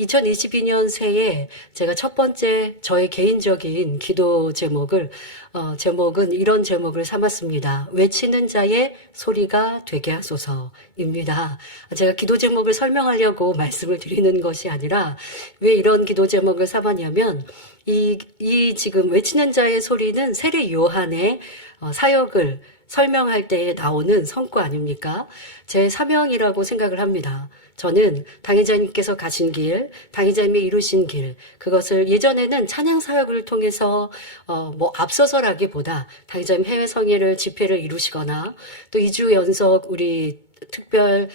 2022년 새해 제가 첫 번째 저의 개인적인 기도 제목은 이런 제목을 삼았습니다. 외치는 자의 소리가 되게 하소서입니다. 제가 기도 제목을 설명하려고 말씀을 드리는 것이 아니라 왜 이런 기도 제목을 삼았냐면 지금 외치는 자의 소리는 세례 요한의 사역을 설명할 때에 나오는 성구 아닙니까? 제 사명이라고 생각을 합니다. 저는 당회자님께서 가신 길, 당회자님이 이루신 길, 그것을 예전에는 찬양 사역을 통해서 앞서서라기보다 당회자님 해외 성회를 집회를 이루시거나 또 2주 연속 우리 특별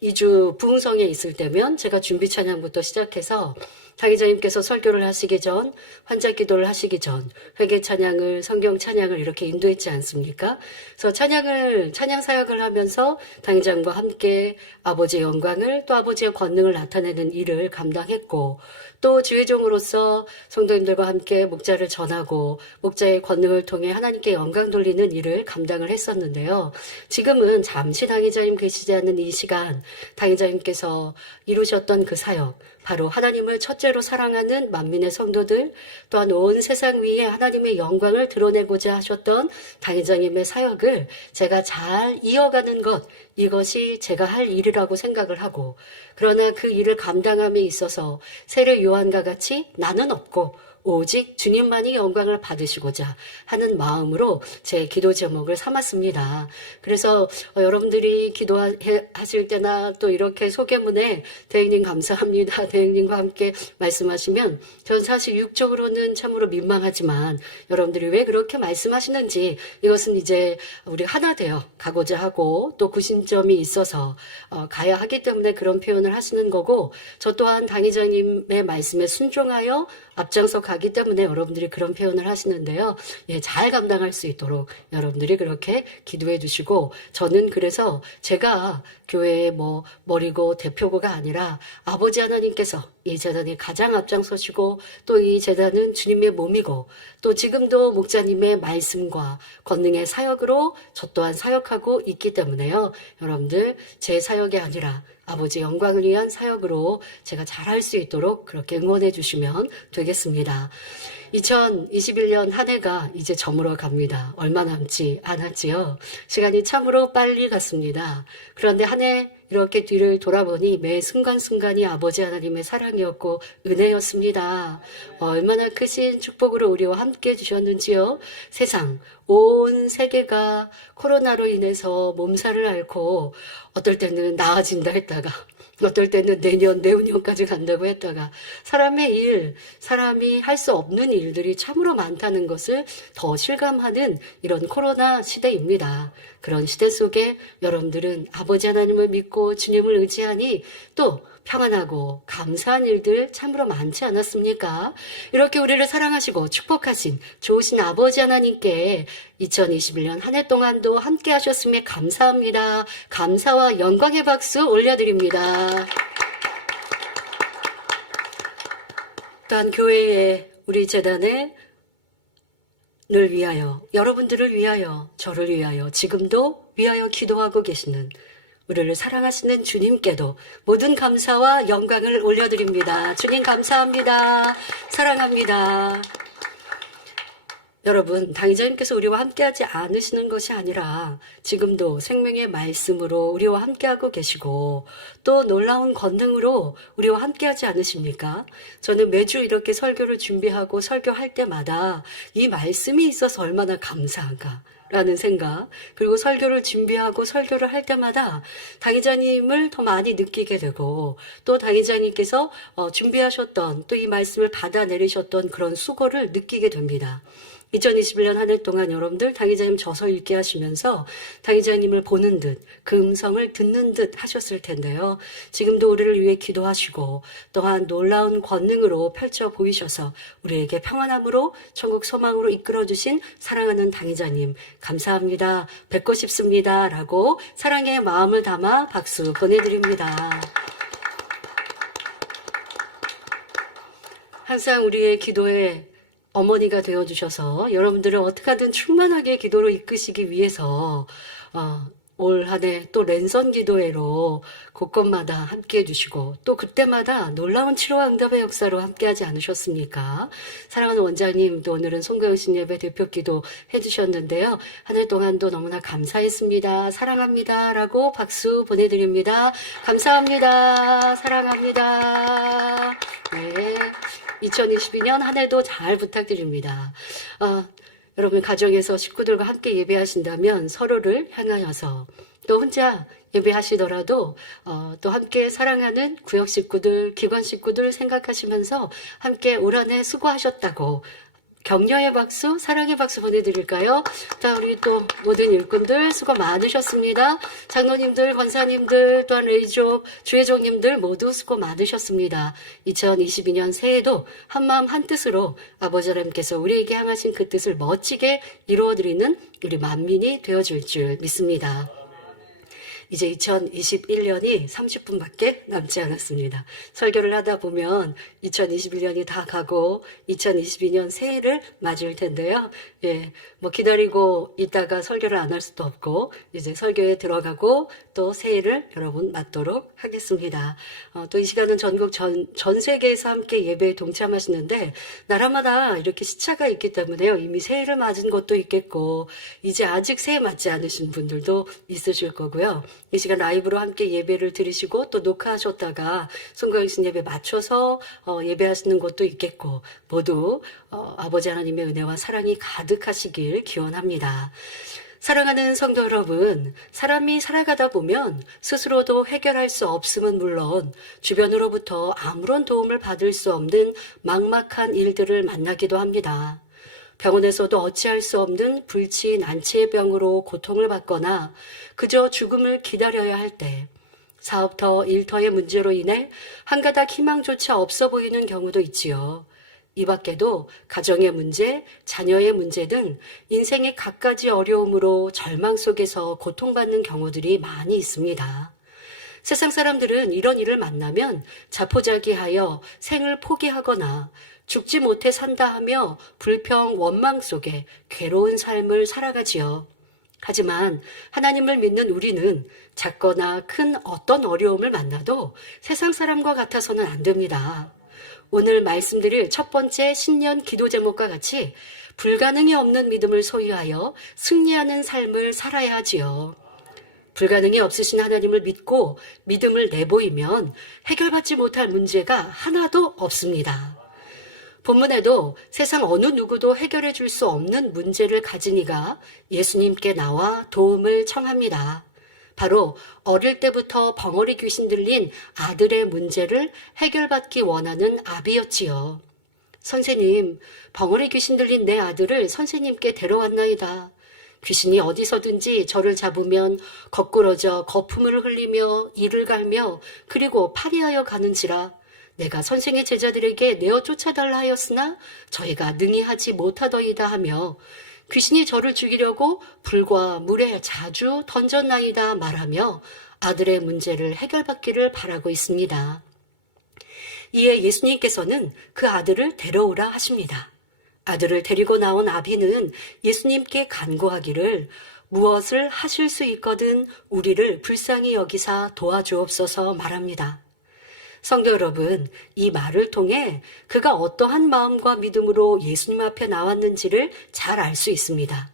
2주 부흥성에 있을 때면 제가 준비 찬양부터 시작해서 당회자님께서 설교를 하시기 전, 환자 기도를 하시기 전, 회개 찬양을, 성경 찬양을 이렇게 인도했지 않습니까? 그래서 찬양 사역을 하면서 당회장과 함께 아버지의 영광을 또 아버지의 권능을 나타내는 일을 감당했고, 또 지회종으로서 성도님들과 함께 목자를 전하고 목자의 권능을 통해 하나님께 영광 돌리는 일을 감당을 했었는데요. 지금은 잠시 당회자님 계시지 않는 이 시간, 당회자님께서 이루셨던 그 사역, 바로 하나님을 첫째로 사랑하는 만민의 성도들, 또한 온 세상 위에 하나님의 영광을 드러내고자 하셨던 당회장님의 사역을 제가 잘 이어가는 것, 이것이 제가 할 일이라고 생각을 하고, 그러나 그 일을 감당함에 있어서 세례 요한과 같이 나는 없고 오직 주님만이 영광을 받으시고자 하는 마음으로 제 기도 제목을 삼았습니다. 그래서 여러분들이 기도하실 때나 또 이렇게 소개문에 대행님 감사합니다, 대행님과 함께 말씀하시면 전 사실 육적으로는 참으로 민망하지만 여러분들이 왜 그렇게 말씀하시는지 이것은 이제 우리 하나 되어 가고자 하고 또 구심점이 있어서 가야 하기 때문에 그런 표현을 하시는 거고, 저 또한 당회장님의 말씀에 순종하여 앞장서 가기 때문에 여러분들이 그런 표현을 하시는데요. 예, 잘 감당할 수 있도록 여러분들이 그렇게 기도해 주시고, 저는 그래서 제가 교회의 머리고 대표고가 아니라 아버지 하나님께서 이 재단에 가장 앞장서시고 또 이 재단은 주님의 몸이고 또 지금도 목자님의 말씀과 권능의 사역으로 저 또한 사역하고 있기 때문에요. 여러분들 제 사역이 아니라 아버지 영광을 위한 사역으로 제가 잘할 수 있도록 그렇게 응원해 주시면 되겠습니다. 2021년 한 해가 이제 저물어 갑니다. 얼마 남지 않았지요. 시간이 참으로 빨리 갔습니다. 그런데 한 해 이렇게 뒤를 돌아보니 매 순간순간이 아버지 하나님의 사랑이었고 은혜였습니다. 얼마나 크신 축복으로 우리와 함께 해주셨는지요. 온 세계가 코로나로 인해서 몸살을 앓고 어떨 때는 나아진다 했다가 어떨 때는 내후년까지 간다고 했다가 사람이 할 수 없는 일들이 참으로 많다는 것을 더 실감하는 이런 코로나 시대입니다. 그런 시대 속에 여러분들은 아버지 하나님을 믿고 주님을 의지하니 또 평안하고 감사한 일들 참으로 많지 않았습니까? 이렇게 우리를 사랑하시고 축복하신 좋으신 아버지 하나님께 2021년 한 해 동안도 함께 하셨음에 감사합니다. 감사와 영광의 박수 올려드립니다. 또한 교회에 우리 재단에 늘 위하여, 여러분들을 위하여, 저를 위하여, 지금도 위하여 기도하고 계시는 우리를 사랑하시는 주님께도 모든 감사와 영광을 올려드립니다. 주님 감사합니다. 사랑합니다. 여러분, 당회자님께서 우리와 함께하지 않으시는 것이 아니라 지금도 생명의 말씀으로 우리와 함께하고 계시고 또 놀라운 권능으로 우리와 함께하지 않으십니까? 저는 매주 이렇게 설교를 준비하고 설교할 때마다 이 말씀이 있어서 얼마나 감사한가 라는 생각, 그리고 설교를 준비하고 설교를 할 때마다 당회자님을 더 많이 느끼게 되고 또 당회자님께서 준비하셨던 또 이 말씀을 받아내리셨던 그런 수고를 느끼게 됩니다. 2021년 한 해 동안 여러분들 당회자님 저서 읽게 하시면서 당회자님을 보는 듯 그 음성을 듣는 듯 하셨을 텐데요. 지금도 우리를 위해 기도하시고 또한 놀라운 권능으로 펼쳐 보이셔서 우리에게 평안함으로 천국 소망으로 이끌어주신 사랑하는 당회자님 감사합니다. 뵙고 싶습니다. 라고 사랑의 마음을 담아 박수 보내드립니다. 항상 우리의 기도에 어머니가 되어주셔서 여러분들을 어떻게 하든 충만하게 기도로 이끄시기 위해서 올 한 해 또 랜선 기도회로 곳곳마다 함께 해주시고 또 그때마다 놀라운 치료와 응답의 역사로 함께 하지 않으셨습니까? 사랑하는 원장님, 또 오늘은 송구영신 예배 대표 기도 해주셨는데요. 한 해 동안도 너무나 감사했습니다. 사랑합니다. 라고 박수 보내드립니다. 감사합니다. 사랑합니다. 네. 2022년 한 해도 잘 부탁드립니다. 여러분 가정에서 식구들과 함께 예배하신다면 서로를 향하여서 또 혼자 예배하시더라도 또 함께 사랑하는 구역 식구들, 기관 식구들 생각하시면서 함께 올 한 해 수고하셨다고 격려의 박수, 사랑의 박수 보내드릴까요? 자, 우리 또 모든 일꾼들 수고 많으셨습니다. 장로님들, 권사님들, 또한 레이족, 주회종님들 모두 수고 많으셨습니다. 2022년 새해도 한마음 한뜻으로 아버지 하나님께서 우리에게 향하신 그 뜻을 멋지게 이루어드리는 우리 만민이 되어줄 줄 믿습니다. 이제 2021년이 30분밖에 남지 않았습니다. 설교를 하다 보면 2021년이 다 가고 2022년 새해를 맞을 텐데요. 예, 뭐 기다리고 있다가 설교를 안 할 수도 없고 이제 설교에 들어가고 또 새해를 여러분 맞도록 하겠습니다. 또 이 시간은 전국 전 세계에서 함께 예배에 동참하시는데 나라마다 이렇게 시차가 있기 때문에요. 이미 새해를 맞은 곳도 있겠고 이제 아직 새해 맞지 않으신 분들도 있으실 거고요. 이 시간 라이브로 함께 예배를 드리시고 또 녹화하셨다가 송구영신 예배 맞춰서 예배하시는 곳도 있겠고 모두 아버지 하나님의 은혜와 사랑이 가득하시길 기원합니다. 사랑하는 성도 여러분, 사람이 살아가다 보면 스스로도 해결할 수 없음은 물론 주변으로부터 아무런 도움을 받을 수 없는 막막한 일들을 만나기도 합니다. 병원에서도 어찌할 수 없는 불치 난치의 병으로 고통을 받거나 그저 죽음을 기다려야 할 때, 사업터, 일터의 문제로 인해 한가닥 희망조차 없어 보이는 경우도 있지요. 이 밖에도 가정의 문제, 자녀의 문제 등 인생의 갖가지 어려움으로 절망 속에서 고통받는 경우들이 많이 있습니다. 세상 사람들은 이런 일을 만나면 자포자기하여 생을 포기하거나 죽지 못해 산다 하며 불평, 원망 속에 괴로운 삶을 살아가지요. 하지만 하나님을 믿는 우리는 작거나 큰 어떤 어려움을 만나도 세상 사람과 같아서는 안 됩니다. 오늘 말씀드릴 첫 번째 신년 기도 제목과 같이 불가능이 없는 믿음을 소유하여 승리하는 삶을 살아야 하지요. 불가능이 없으신 하나님을 믿고 믿음을 내보이면 해결받지 못할 문제가 하나도 없습니다. 본문에도 세상 어느 누구도 해결해 줄 수 없는 문제를 가진 이가 예수님께 나와 도움을 청합니다. 바로 어릴 때부터 벙어리 귀신 들린 아들의 문제를 해결받기 원하는 아비였지요. 선생님, 벙어리 귀신 들린 내 아들을 선생님께 데려왔나이다. 귀신이 어디서든지 저를 잡으면 거꾸러져 거품을 흘리며 이를 갈며 그리고 파리하여 가는지라 내가 선생의 제자들에게 내어 쫓아달라 하였으나 저희가 능히 하지 못하더이다 하며 귀신이 저를 죽이려고 불과 물에 자주 던졌나이다 말하며 아들의 문제를 해결받기를 바라고 있습니다. 이에 예수님께서는 그 아들을 데려오라 하십니다. 아들을 데리고 나온 아비는 예수님께 간구하기를 무엇을 하실 수 있거든 우리를 불쌍히 여기사 도와주옵소서 말합니다. 성도 여러분, 이 말을 통해 그가 어떠한 마음과 믿음으로 예수님 앞에 나왔는지를 잘 알 수 있습니다.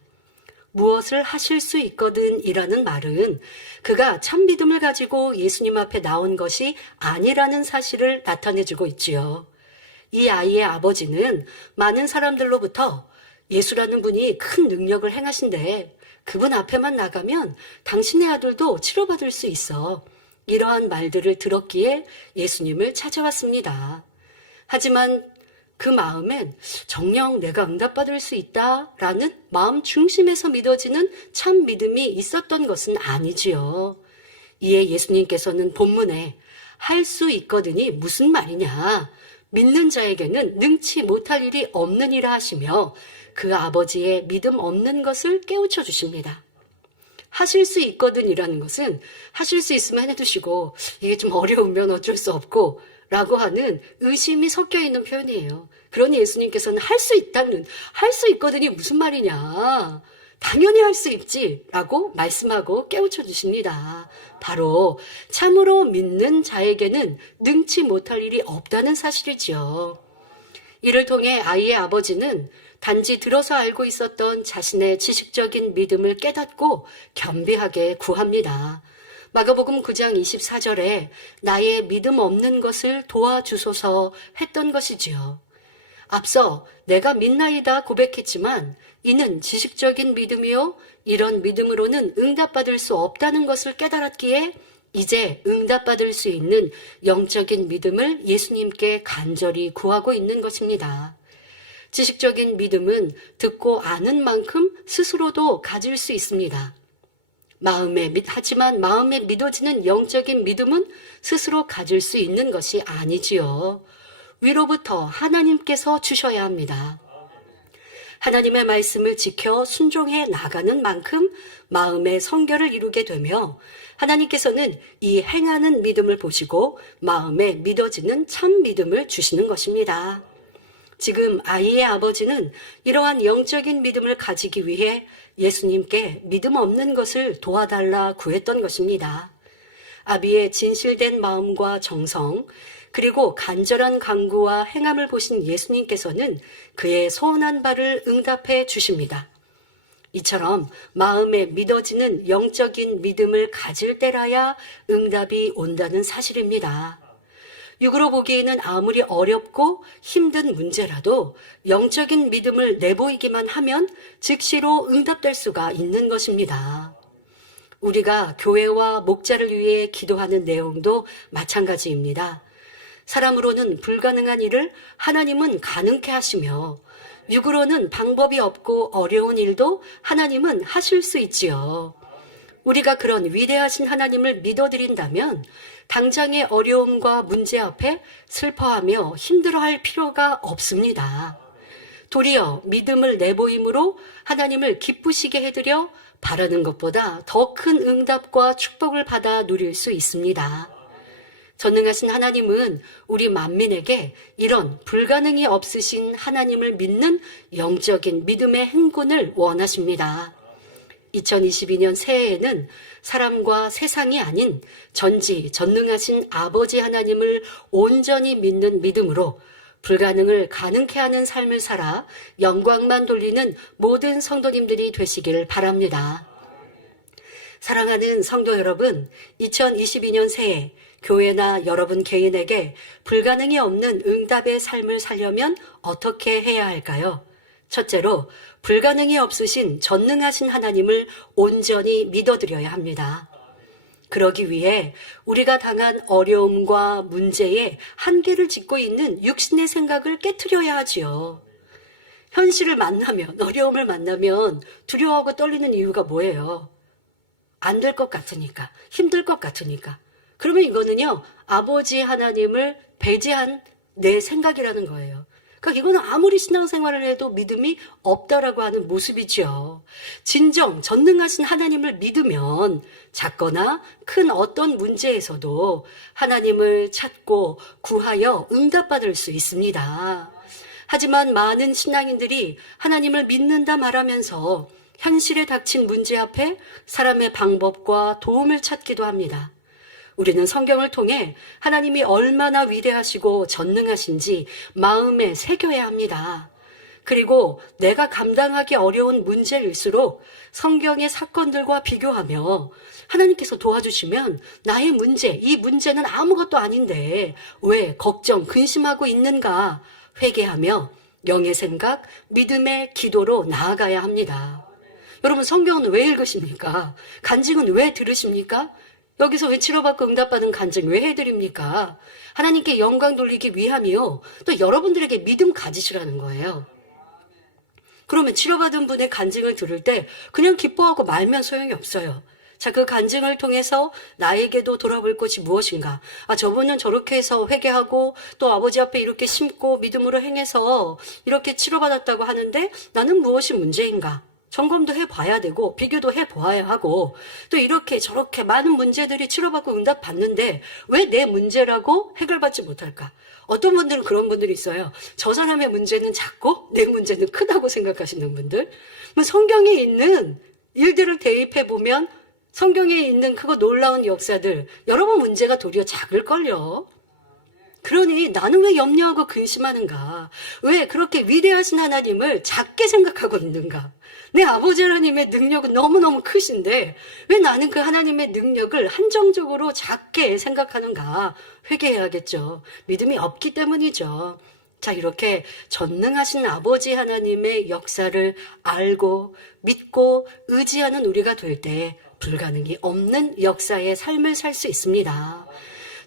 무엇을 하실 수 있거든 이라는 말은 그가 참 믿음을 가지고 예수님 앞에 나온 것이 아니라는 사실을 나타내주고 있지요. 이 아이의 아버지는 많은 사람들로부터 예수라는 분이 큰 능력을 행하신데 그분 앞에만 나가면 당신의 아들도 치료받을 수 있어. 이러한 말들을 들었기에 예수님을 찾아왔습니다. 하지만 그 마음엔 정녕 내가 응답받을 수 있다라는 마음 중심에서 믿어지는 참 믿음이 있었던 것은 아니지요. 이에 예수님께서는 본문에 할 수 있거든이 무슨 말이냐, 믿는 자에게는 능치 못할 일이 없느니라 하시며 그 아버지의 믿음 없는 것을 깨우쳐 주십니다. 하실 수 있거든이라는 것은 하실 수 있으면 해두시고 이게 좀 어려우면 어쩔 수 없고 라고 하는 의심이 섞여 있는 표현이에요. 그러니 예수님께서는 할 수 있거든이 무슨 말이냐. 당연히 할 수 있지라고 말씀하고 깨우쳐 주십니다. 바로 참으로 믿는 자에게는 능치 못할 일이 없다는 사실이지요. 이를 통해 아이의 아버지는 단지 들어서 알고 있었던 자신의 지식적인 믿음을 깨닫고 겸비하게 구합니다. 마가복음 9장 24절에 나의 믿음 없는 것을 도와주소서 했던 것이지요. 앞서 내가 믿나이다 고백했지만 이는 지식적인 믿음이요 이런 믿음으로는 응답받을 수 없다는 것을 깨달았기에 이제 응답받을 수 있는 영적인 믿음을 예수님께 간절히 구하고 있는 것입니다. 지식적인 믿음은 듣고 아는 만큼 스스로도 가질 수 있습니다. 하지만 마음에 믿어지는 영적인 믿음은 스스로 가질 수 있는 것이 아니지요. 위로부터 하나님께서 주셔야 합니다. 하나님의 말씀을 지켜 순종해 나가는 만큼 마음의 성결을 이루게 되며 하나님께서는 이 행하는 믿음을 보시고 마음에 믿어지는 참 믿음을 주시는 것입니다. 지금 아이의 아버지는 이러한 영적인 믿음을 가지기 위해 예수님께 믿음 없는 것을 도와달라 구했던 것입니다. 아비의 진실된 마음과 정성, 그리고 간절한 간구와 행함을 보신 예수님께서는 그의 소원한 바를 응답해 주십니다. 이처럼 마음에 믿어지는 영적인 믿음을 가질 때라야 응답이 온다는 사실입니다. 육으로 보기에는 아무리 어렵고 힘든 문제라도 영적인 믿음을 내보이기만 하면 즉시로 응답될 수가 있는 것입니다. 우리가 교회와 목자를 위해 기도하는 내용도 마찬가지입니다. 사람으로는 불가능한 일을 하나님은 가능케 하시며 육으로는 방법이 없고 어려운 일도 하나님은 하실 수 있지요. 우리가 그런 위대하신 하나님을 믿어드린다면 당장의 어려움과 문제 앞에 슬퍼하며 힘들어할 필요가 없습니다. 도리어 믿음을 내보임으로 하나님을 기쁘시게 해드려 바라는 것보다 더 큰 응답과 축복을 받아 누릴 수 있습니다. 전능하신 하나님은 우리 만민에게 이런 불가능이 없으신 하나님을 믿는 영적인 믿음의 행군을 원하십니다. 2022년 새해에는 사람과 세상이 아닌 전지전능하신 아버지 하나님을 온전히 믿는 믿음으로 불가능을 가능케 하는 삶을 살아 영광만 돌리는 모든 성도님들이 되시길 바랍니다. 사랑하는 성도 여러분, 2022년 새해 교회나 여러분 개인에게 불가능이 없는 응답의 삶을 살려면 어떻게 해야 할까요? 첫째로 불가능이 없으신 전능하신 하나님을 온전히 믿어드려야 합니다. 그러기 위해 우리가 당한 어려움과 문제에 한계를 짓고 있는 육신의 생각을 깨트려야 하지요. 현실을 만나면, 어려움을 만나면 두려워하고 떨리는 이유가 뭐예요? 안 될 것 같으니까, 힘들 것 같으니까. 그러면 이거는요, 아버지 하나님을 배제한 내 생각이라는 거예요. 그러니까 이거는 아무리 신앙생활을 해도 믿음이 없다라고 하는 모습이죠. 진정 전능하신 하나님을 믿으면 작거나 큰 어떤 문제에서도 하나님을 찾고 구하여 응답받을 수 있습니다. 하지만 많은 신앙인들이 하나님을 믿는다 말하면서 현실에 닥친 문제 앞에 사람의 방법과 도움을 찾기도 합니다. 우리는 성경을 통해 하나님이 얼마나 위대하시고 전능하신지 마음에 새겨야 합니다. 그리고 내가 감당하기 어려운 문제일수록 성경의 사건들과 비교하며 하나님께서 도와주시면 나의 문제, 이 문제는 아무것도 아닌데 왜 걱정, 근심하고 있는가 회개하며 영의 생각, 믿음의 기도로 나아가야 합니다. 여러분 성경은 왜 읽으십니까? 간증은 왜 들으십니까? 여기서 왜 치료받고 응답받은 간증 왜 해드립니까? 하나님께 영광 돌리기 위함이요. 또 여러분들에게 믿음 가지시라는 거예요. 그러면 치료받은 분의 간증을 들을 때 그냥 기뻐하고 말면 소용이 없어요. 자, 그 간증을 통해서 나에게도 돌아볼 것이 무엇인가? 아, 저분은 저렇게 해서 회개하고 또 아버지 앞에 이렇게 심고 믿음으로 행해서 이렇게 치료받았다고 하는데 나는 무엇이 문제인가? 점검도 해봐야 되고 비교도 해보아야 하고 또 이렇게 저렇게 많은 문제들이 치료받고 응답받는데 왜 내 문제라고 해결받지 못할까? 어떤 분들은 그런 분들이 있어요. 저 사람의 문제는 작고 내 문제는 크다고 생각하시는 분들. 성경에 있는 일들을 대입해보면 성경에 있는 그거 놀라운 역사들 여러분 문제가 도리어 작을걸요. 그러니 나는 왜 염려하고 근심하는가? 왜 그렇게 위대하신 하나님을 작게 생각하고 있는가? 내 아버지 하나님의 능력은 너무너무 크신데 왜 나는 그 하나님의 능력을 한정적으로 작게 생각하는가? 회개해야겠죠. 믿음이 없기 때문이죠. 자, 이렇게 전능하신 아버지 하나님의 역사를 알고 믿고 의지하는 우리가 될 때 불가능이 없는 역사의 삶을 살 수 있습니다.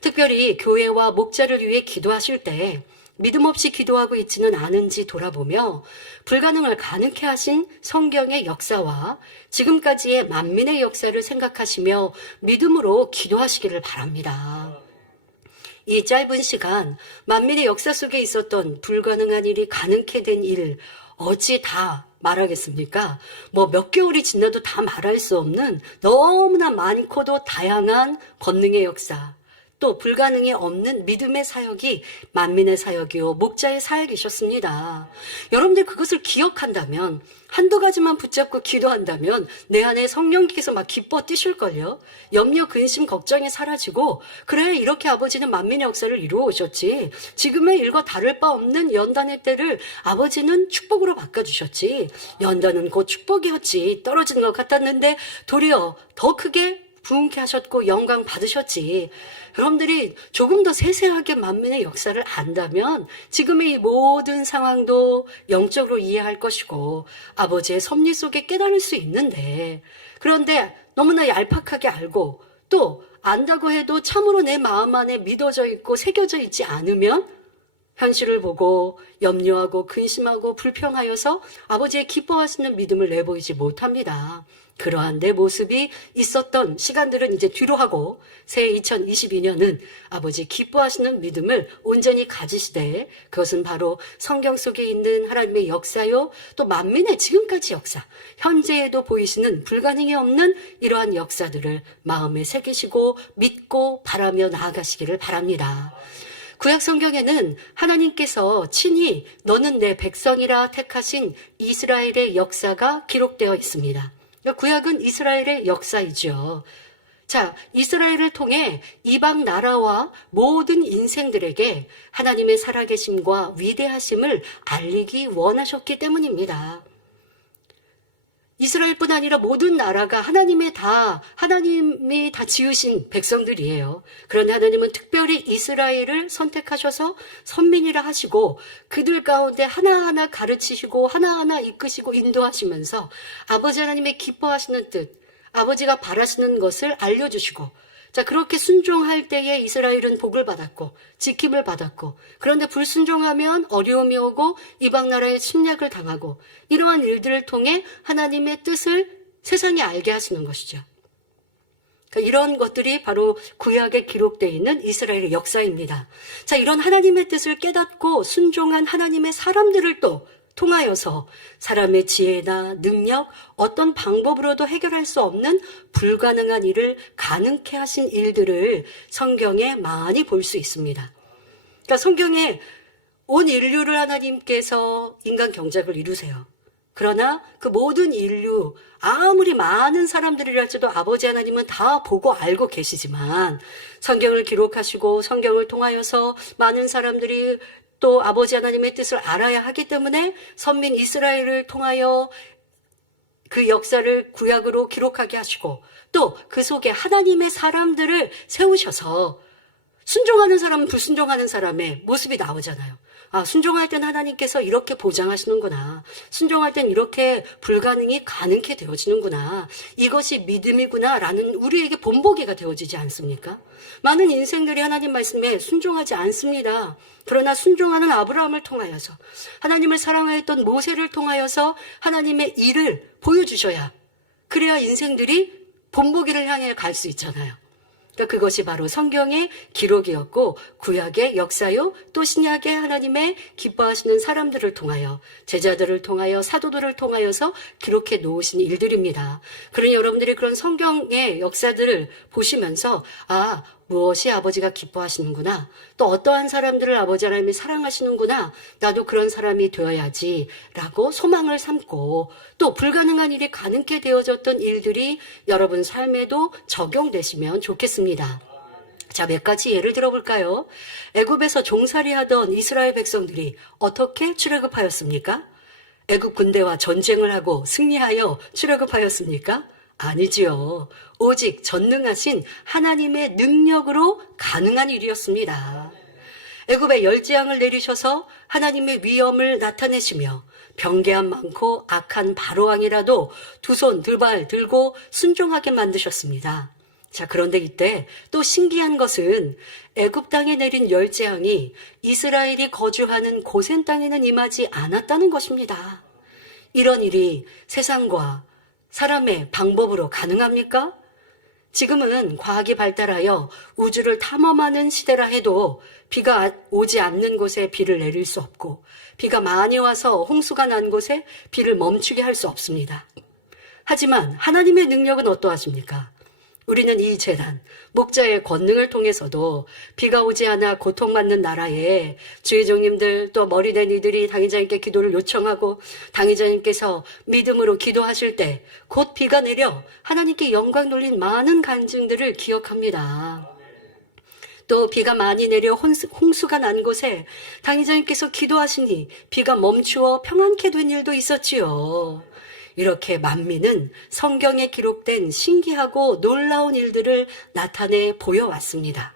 특별히 교회와 목자를 위해 기도하실 때 믿음 없이 기도하고 있지는 않은지 돌아보며 불가능을 가능케 하신 성경의 역사와 지금까지의 만민의 역사를 생각하시며 믿음으로 기도하시기를 바랍니다. 이 짧은 시간 만민의 역사 속에 있었던 불가능한 일이 가능케 된 일 어찌 다 말하겠습니까? 뭐 몇 개월이 지나도 다 말할 수 없는 너무나 많고도 다양한 권능의 역사, 또 불가능이 없는 믿음의 사역이 만민의 사역이요 목자의 사역이셨습니다. 여러분들 그것을 기억한다면 한두 가지만 붙잡고 기도한다면 내 안에 성령께서 막 기뻐 뛰실걸요. 염려, 근심, 걱정이 사라지고 그래 이렇게 아버지는 만민의 역사를 이루어 오셨지. 지금의 일과 다를 바 없는 연단의 때를 아버지는 축복으로 바꿔주셨지. 연단은 곧 축복이었지. 떨어지는 것 같았는데 도리어 더 크게 부흥케 하셨고 영광 받으셨지. 여러분들이 조금 더 세세하게 만민의 역사를 안다면 지금의 이 모든 상황도 영적으로 이해할 것이고 아버지의 섭리 속에 깨달을 수 있는데 그런데 너무나 얄팍하게 알고 또 안다고 해도 참으로 내 마음 안에 믿어져 있고 새겨져 있지 않으면 현실을 보고 염려하고 근심하고 불평하여서 아버지의 기뻐하시는 믿음을 내보이지 못합니다. 그러한 내 모습이 있었던 시간들은 이제 뒤로 하고 새해 2022년은 아버지 기뻐하시는 믿음을 온전히 가지시되 그것은 바로 성경 속에 있는 하나님의 역사요 또 만민의 지금까지 역사 현재에도 보이시는 불가능이 없는 이러한 역사들을 마음에 새기시고 믿고 바라며 나아가시기를 바랍니다. 구약 성경에는 하나님께서 친히 너는 내 백성이라 택하신 이스라엘의 역사가 기록되어 있습니다. 구약은 이스라엘의 역사이죠. 자, 이스라엘을 통해 이방 나라와 모든 인생들에게 하나님의 살아계심과 위대하심을 알리기 원하셨기 때문입니다. 이스라엘뿐 아니라 모든 나라가 하나님이 다 지으신 백성들이에요. 그런데 하나님은 특별히 이스라엘을 선택하셔서 선민이라 하시고 그들 가운데 하나하나 가르치시고 하나하나 이끄시고 인도하시면서 아버지 하나님의 기뻐하시는 뜻, 아버지가 바라시는 것을 알려주시고 자, 그렇게 순종할 때에 이스라엘은 복을 받았고 지킴을 받았고 그런데 불순종하면 어려움이 오고 이방 나라의 침략을 당하고 이러한 일들을 통해 하나님의 뜻을 세상에 알게 하시는 것이죠. 그러니까 이런 것들이 바로 구약에 기록되어 있는 이스라엘의 역사입니다. 자, 이런 하나님의 뜻을 깨닫고 순종한 하나님의 사람들을 또 통하여서 사람의 지혜나 능력, 어떤 방법으로도 해결할 수 없는 불가능한 일을 가능케 하신 일들을 성경에 많이 볼 수 있습니다. 그러니까 성경에 온 인류를 하나님께서 인간 경작을 이루세요. 그러나 그 모든 인류, 아무리 많은 사람들이라 할지라도 아버지 하나님은 다 보고 알고 계시지만 성경을 기록하시고 성경을 통하여서 많은 사람들이 또 아버지 하나님의 뜻을 알아야 하기 때문에 선민 이스라엘을 통하여 그 역사를 구약으로 기록하게 하시고 또 그 속에 하나님의 사람들을 세우셔서 순종하는 사람은 불순종하는 사람의 모습이 나오잖아요. 아, 순종할 땐 하나님께서 이렇게 보장하시는구나. 순종할 땐 이렇게 불가능이 가능케 되어지는구나. 이것이 믿음이구나 라는 우리에게 본보기가 되어지지 않습니까? 많은 인생들이 하나님 말씀에 순종하지 않습니다. 그러나 순종하는 아브라함을 통하여서 하나님을 사랑하였던 모세를 통하여서 하나님의 일을 보여주셔야 그래야 인생들이 본보기를 향해 갈 수 있잖아요. 그러니까 그것이 바로 성경의 기록이었고 구약의 역사요 또 신약의 하나님의 기뻐하시는 사람들을 통하여 제자들을 통하여 사도들을 통하여서 기록해 놓으신 일들입니다. 그러니 여러분들이 그런 성경의 역사들을 보시면서 무엇이 아버지가 기뻐하시는구나. 또 어떠한 사람들을 아버지 하나님이 사랑하시는구나. 나도 그런 사람이 되어야지 라고 소망을 삼고 또 불가능한 일이 가능케 되어졌던 일들이 여러분 삶에도 적용되시면 좋겠습니다. 자, 몇 가지 예를 들어볼까요? 애굽에서 종살이하던 이스라엘 백성들이 어떻게 출애굽하였습니까? 애굽 군대와 전쟁을 하고 승리하여 출애굽하였습니까? 아니지요. 오직 전능하신 하나님의 능력으로 가능한 일이었습니다. 애굽에 열재앙을 내리셔서 하나님의 위엄을 나타내시며 병개함 많고 악한 바로왕이라도 두 손 두 발 들고 순종하게 만드셨습니다. 자, 그런데 이때 또 신기한 것은 애굽 땅에 내린 열재앙이 이스라엘이 거주하는 고센 땅에는 임하지 않았다는 것입니다. 이런 일이 세상과 사람의 방법으로 가능합니까? 지금은 과학이 발달하여 우주를 탐험하는 시대라 해도 비가 오지 않는 곳에 비를 내릴 수 없고 비가 많이 와서 홍수가 난 곳에 비를 멈추게 할 수 없습니다. 하지만 하나님의 능력은 어떠하십니까? 우리는 이 재단, 목자의 권능을 통해서도 비가 오지 않아 고통받는 나라에 주의종님들 또 머리된 이들이 당회자님께 기도를 요청하고 당회자님께서 믿음으로 기도하실 때 곧 비가 내려 하나님께 영광 돌린 많은 간증들을 기억합니다. 또 비가 많이 내려 홍수가 난 곳에 당회자님께서 기도하시니 비가 멈추어 평안케 된 일도 있었지요. 이렇게 만민은 성경에 기록된 신기하고 놀라운 일들을 나타내 보여왔습니다.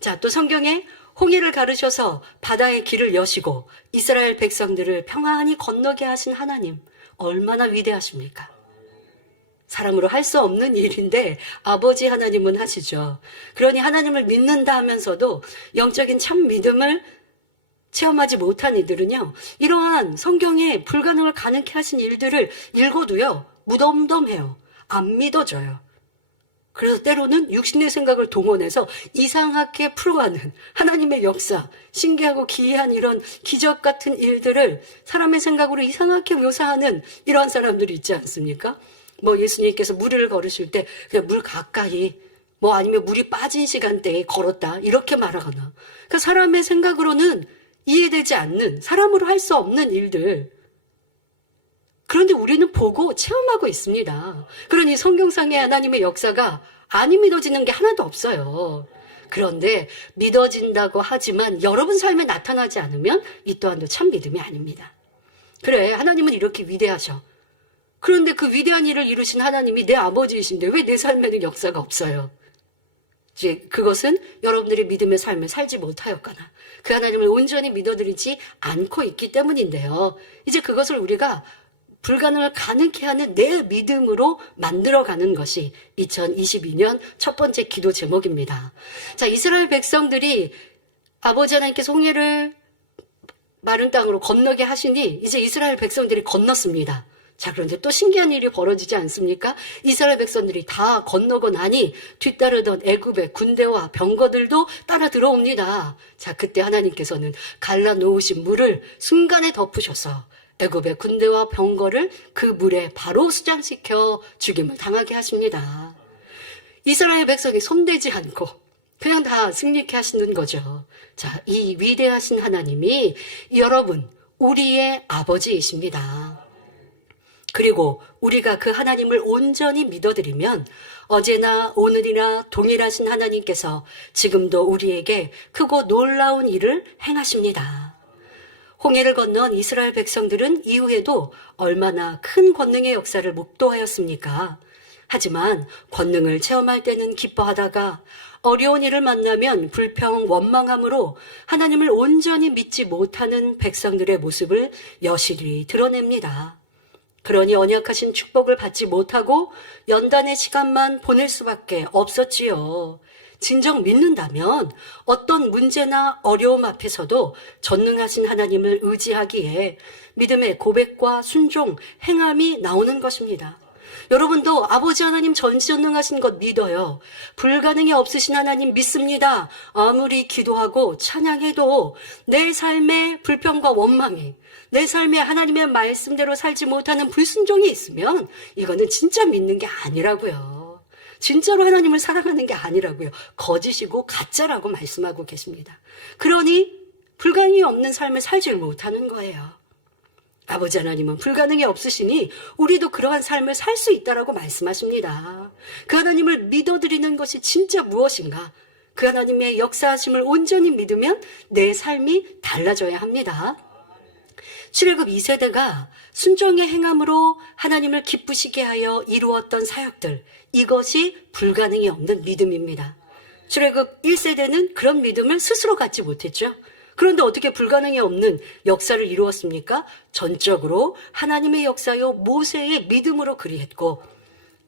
자, 또 성경에 홍해를 가르셔서 바다의 길을 여시고 이스라엘 백성들을 평안히 건너게 하신 하나님 얼마나 위대하십니까? 사람으로 할 수 없는 일인데 아버지 하나님은 하시죠. 그러니 하나님을 믿는다 하면서도 영적인 참 믿음을 체험하지 못한 이들은요, 이러한 성경에 불가능을 가능케 하신 일들을 읽어도요, 무덤덤해요. 안 믿어져요. 그래서 때로는 육신의 생각을 동원해서 이상하게 풀어가는 하나님의 역사, 신기하고 기이한 이런 기적 같은 일들을 사람의 생각으로 이상하게 묘사하는 이러한 사람들이 있지 않습니까? 예수님께서 물을 걸으실 때 그냥 물 가까이 아니면 물이 빠진 시간대에 걸었다 이렇게 말하거나 그 사람의 생각으로는 이해되지 않는 사람으로 할 수 없는 일들. 그런데 우리는 보고 체험하고 있습니다. 그러니 성경상의 하나님의 역사가 안 믿어지는 게 하나도 없어요. 그런데 믿어진다고 하지만 여러분 삶에 나타나지 않으면 이 또한도 참 믿음이 아닙니다. 그래, 하나님은 이렇게 위대하셔. 그런데 그 위대한 일을 이루신 하나님이 내 아버지이신데 왜 내 삶에는 역사가 없어요? 이제 그것은 여러분들이 믿음의 삶을 살지 못하였거나 그 하나님을 온전히 믿어드리지 않고 있기 때문인데요. 이제 그것을 우리가 불가능을 가능케 하는 내 믿음으로 만들어가는 것이 2022년 첫 번째 기도 제목입니다. 자, 이스라엘 백성들이 아버지 하나님께서 홍해를 마른 땅으로 건너게 하시니 이제 이스라엘 백성들이 건넜습니다. 자, 그런데 또 신기한 일이 벌어지지 않습니까? 이스라엘 백성들이 다 건너고 나니 뒤따르던 애굽의 군대와 병거들도 따라 들어옵니다. 자, 그때 하나님께서는 갈라놓으신 물을 순간에 덮으셔서 애굽의 군대와 병거를 그 물에 바로 수장시켜 죽임을 당하게 하십니다. 이스라엘 백성이 손대지 않고 그냥 다 승리케 하시는 거죠. 자, 이 위대하신 하나님이 여러분, 우리의 아버지이십니다. 그리고 우리가 그 하나님을 온전히 믿어드리면 어제나 오늘이나 동일하신 하나님께서 지금도 우리에게 크고 놀라운 일을 행하십니다. 홍해를 건넌 이스라엘 백성들은 이후에도 얼마나 큰 권능의 역사를 목도하였습니까? 하지만 권능을 체험할 때는 기뻐하다가 어려운 일을 만나면 불평, 원망함으로 하나님을 온전히 믿지 못하는 백성들의 모습을 여실히 드러냅니다. 그러니 언약하신 축복을 받지 못하고 연단의 시간만 보낼 수밖에 없었지요. 진정 믿는다면 어떤 문제나 어려움 앞에서도 전능하신 하나님을 의지하기에 믿음의 고백과 순종, 행함이 나오는 것입니다. 여러분도 아버지 하나님 전지전능하신 것 믿어요. 불가능이 없으신 하나님 믿습니다. 아무리 기도하고 찬양해도 내 삶의 불평과 원망이, 내 삶에 하나님의 말씀대로 살지 못하는 불순종이 있으면 이거는 진짜 믿는 게 아니라고요. 진짜로 하나님을 사랑하는 게 아니라고요. 거짓이고 가짜라고 말씀하고 계십니다. 그러니 불가능이 없는 삶을 살지 못하는 거예요. 아버지 하나님은 불가능이 없으시니 우리도 그러한 삶을 살 수 있다라고 말씀하십니다. 그 하나님을 믿어드리는 것이 진짜 무엇인가? 그 하나님의 역사하심을 온전히 믿으면 내 삶이 달라져야 합니다. 출애굽 2세대가 순종의 행함으로 하나님을 기쁘시게 하여 이루었던 사역들, 이것이 불가능이 없는 믿음입니다. 출애굽 1세대는 그런 믿음을 스스로 갖지 못했죠. 그런데 어떻게 불가능이 없는 역사를 이루었습니까? 전적으로 하나님의 역사요 모세의 믿음으로 그리했고,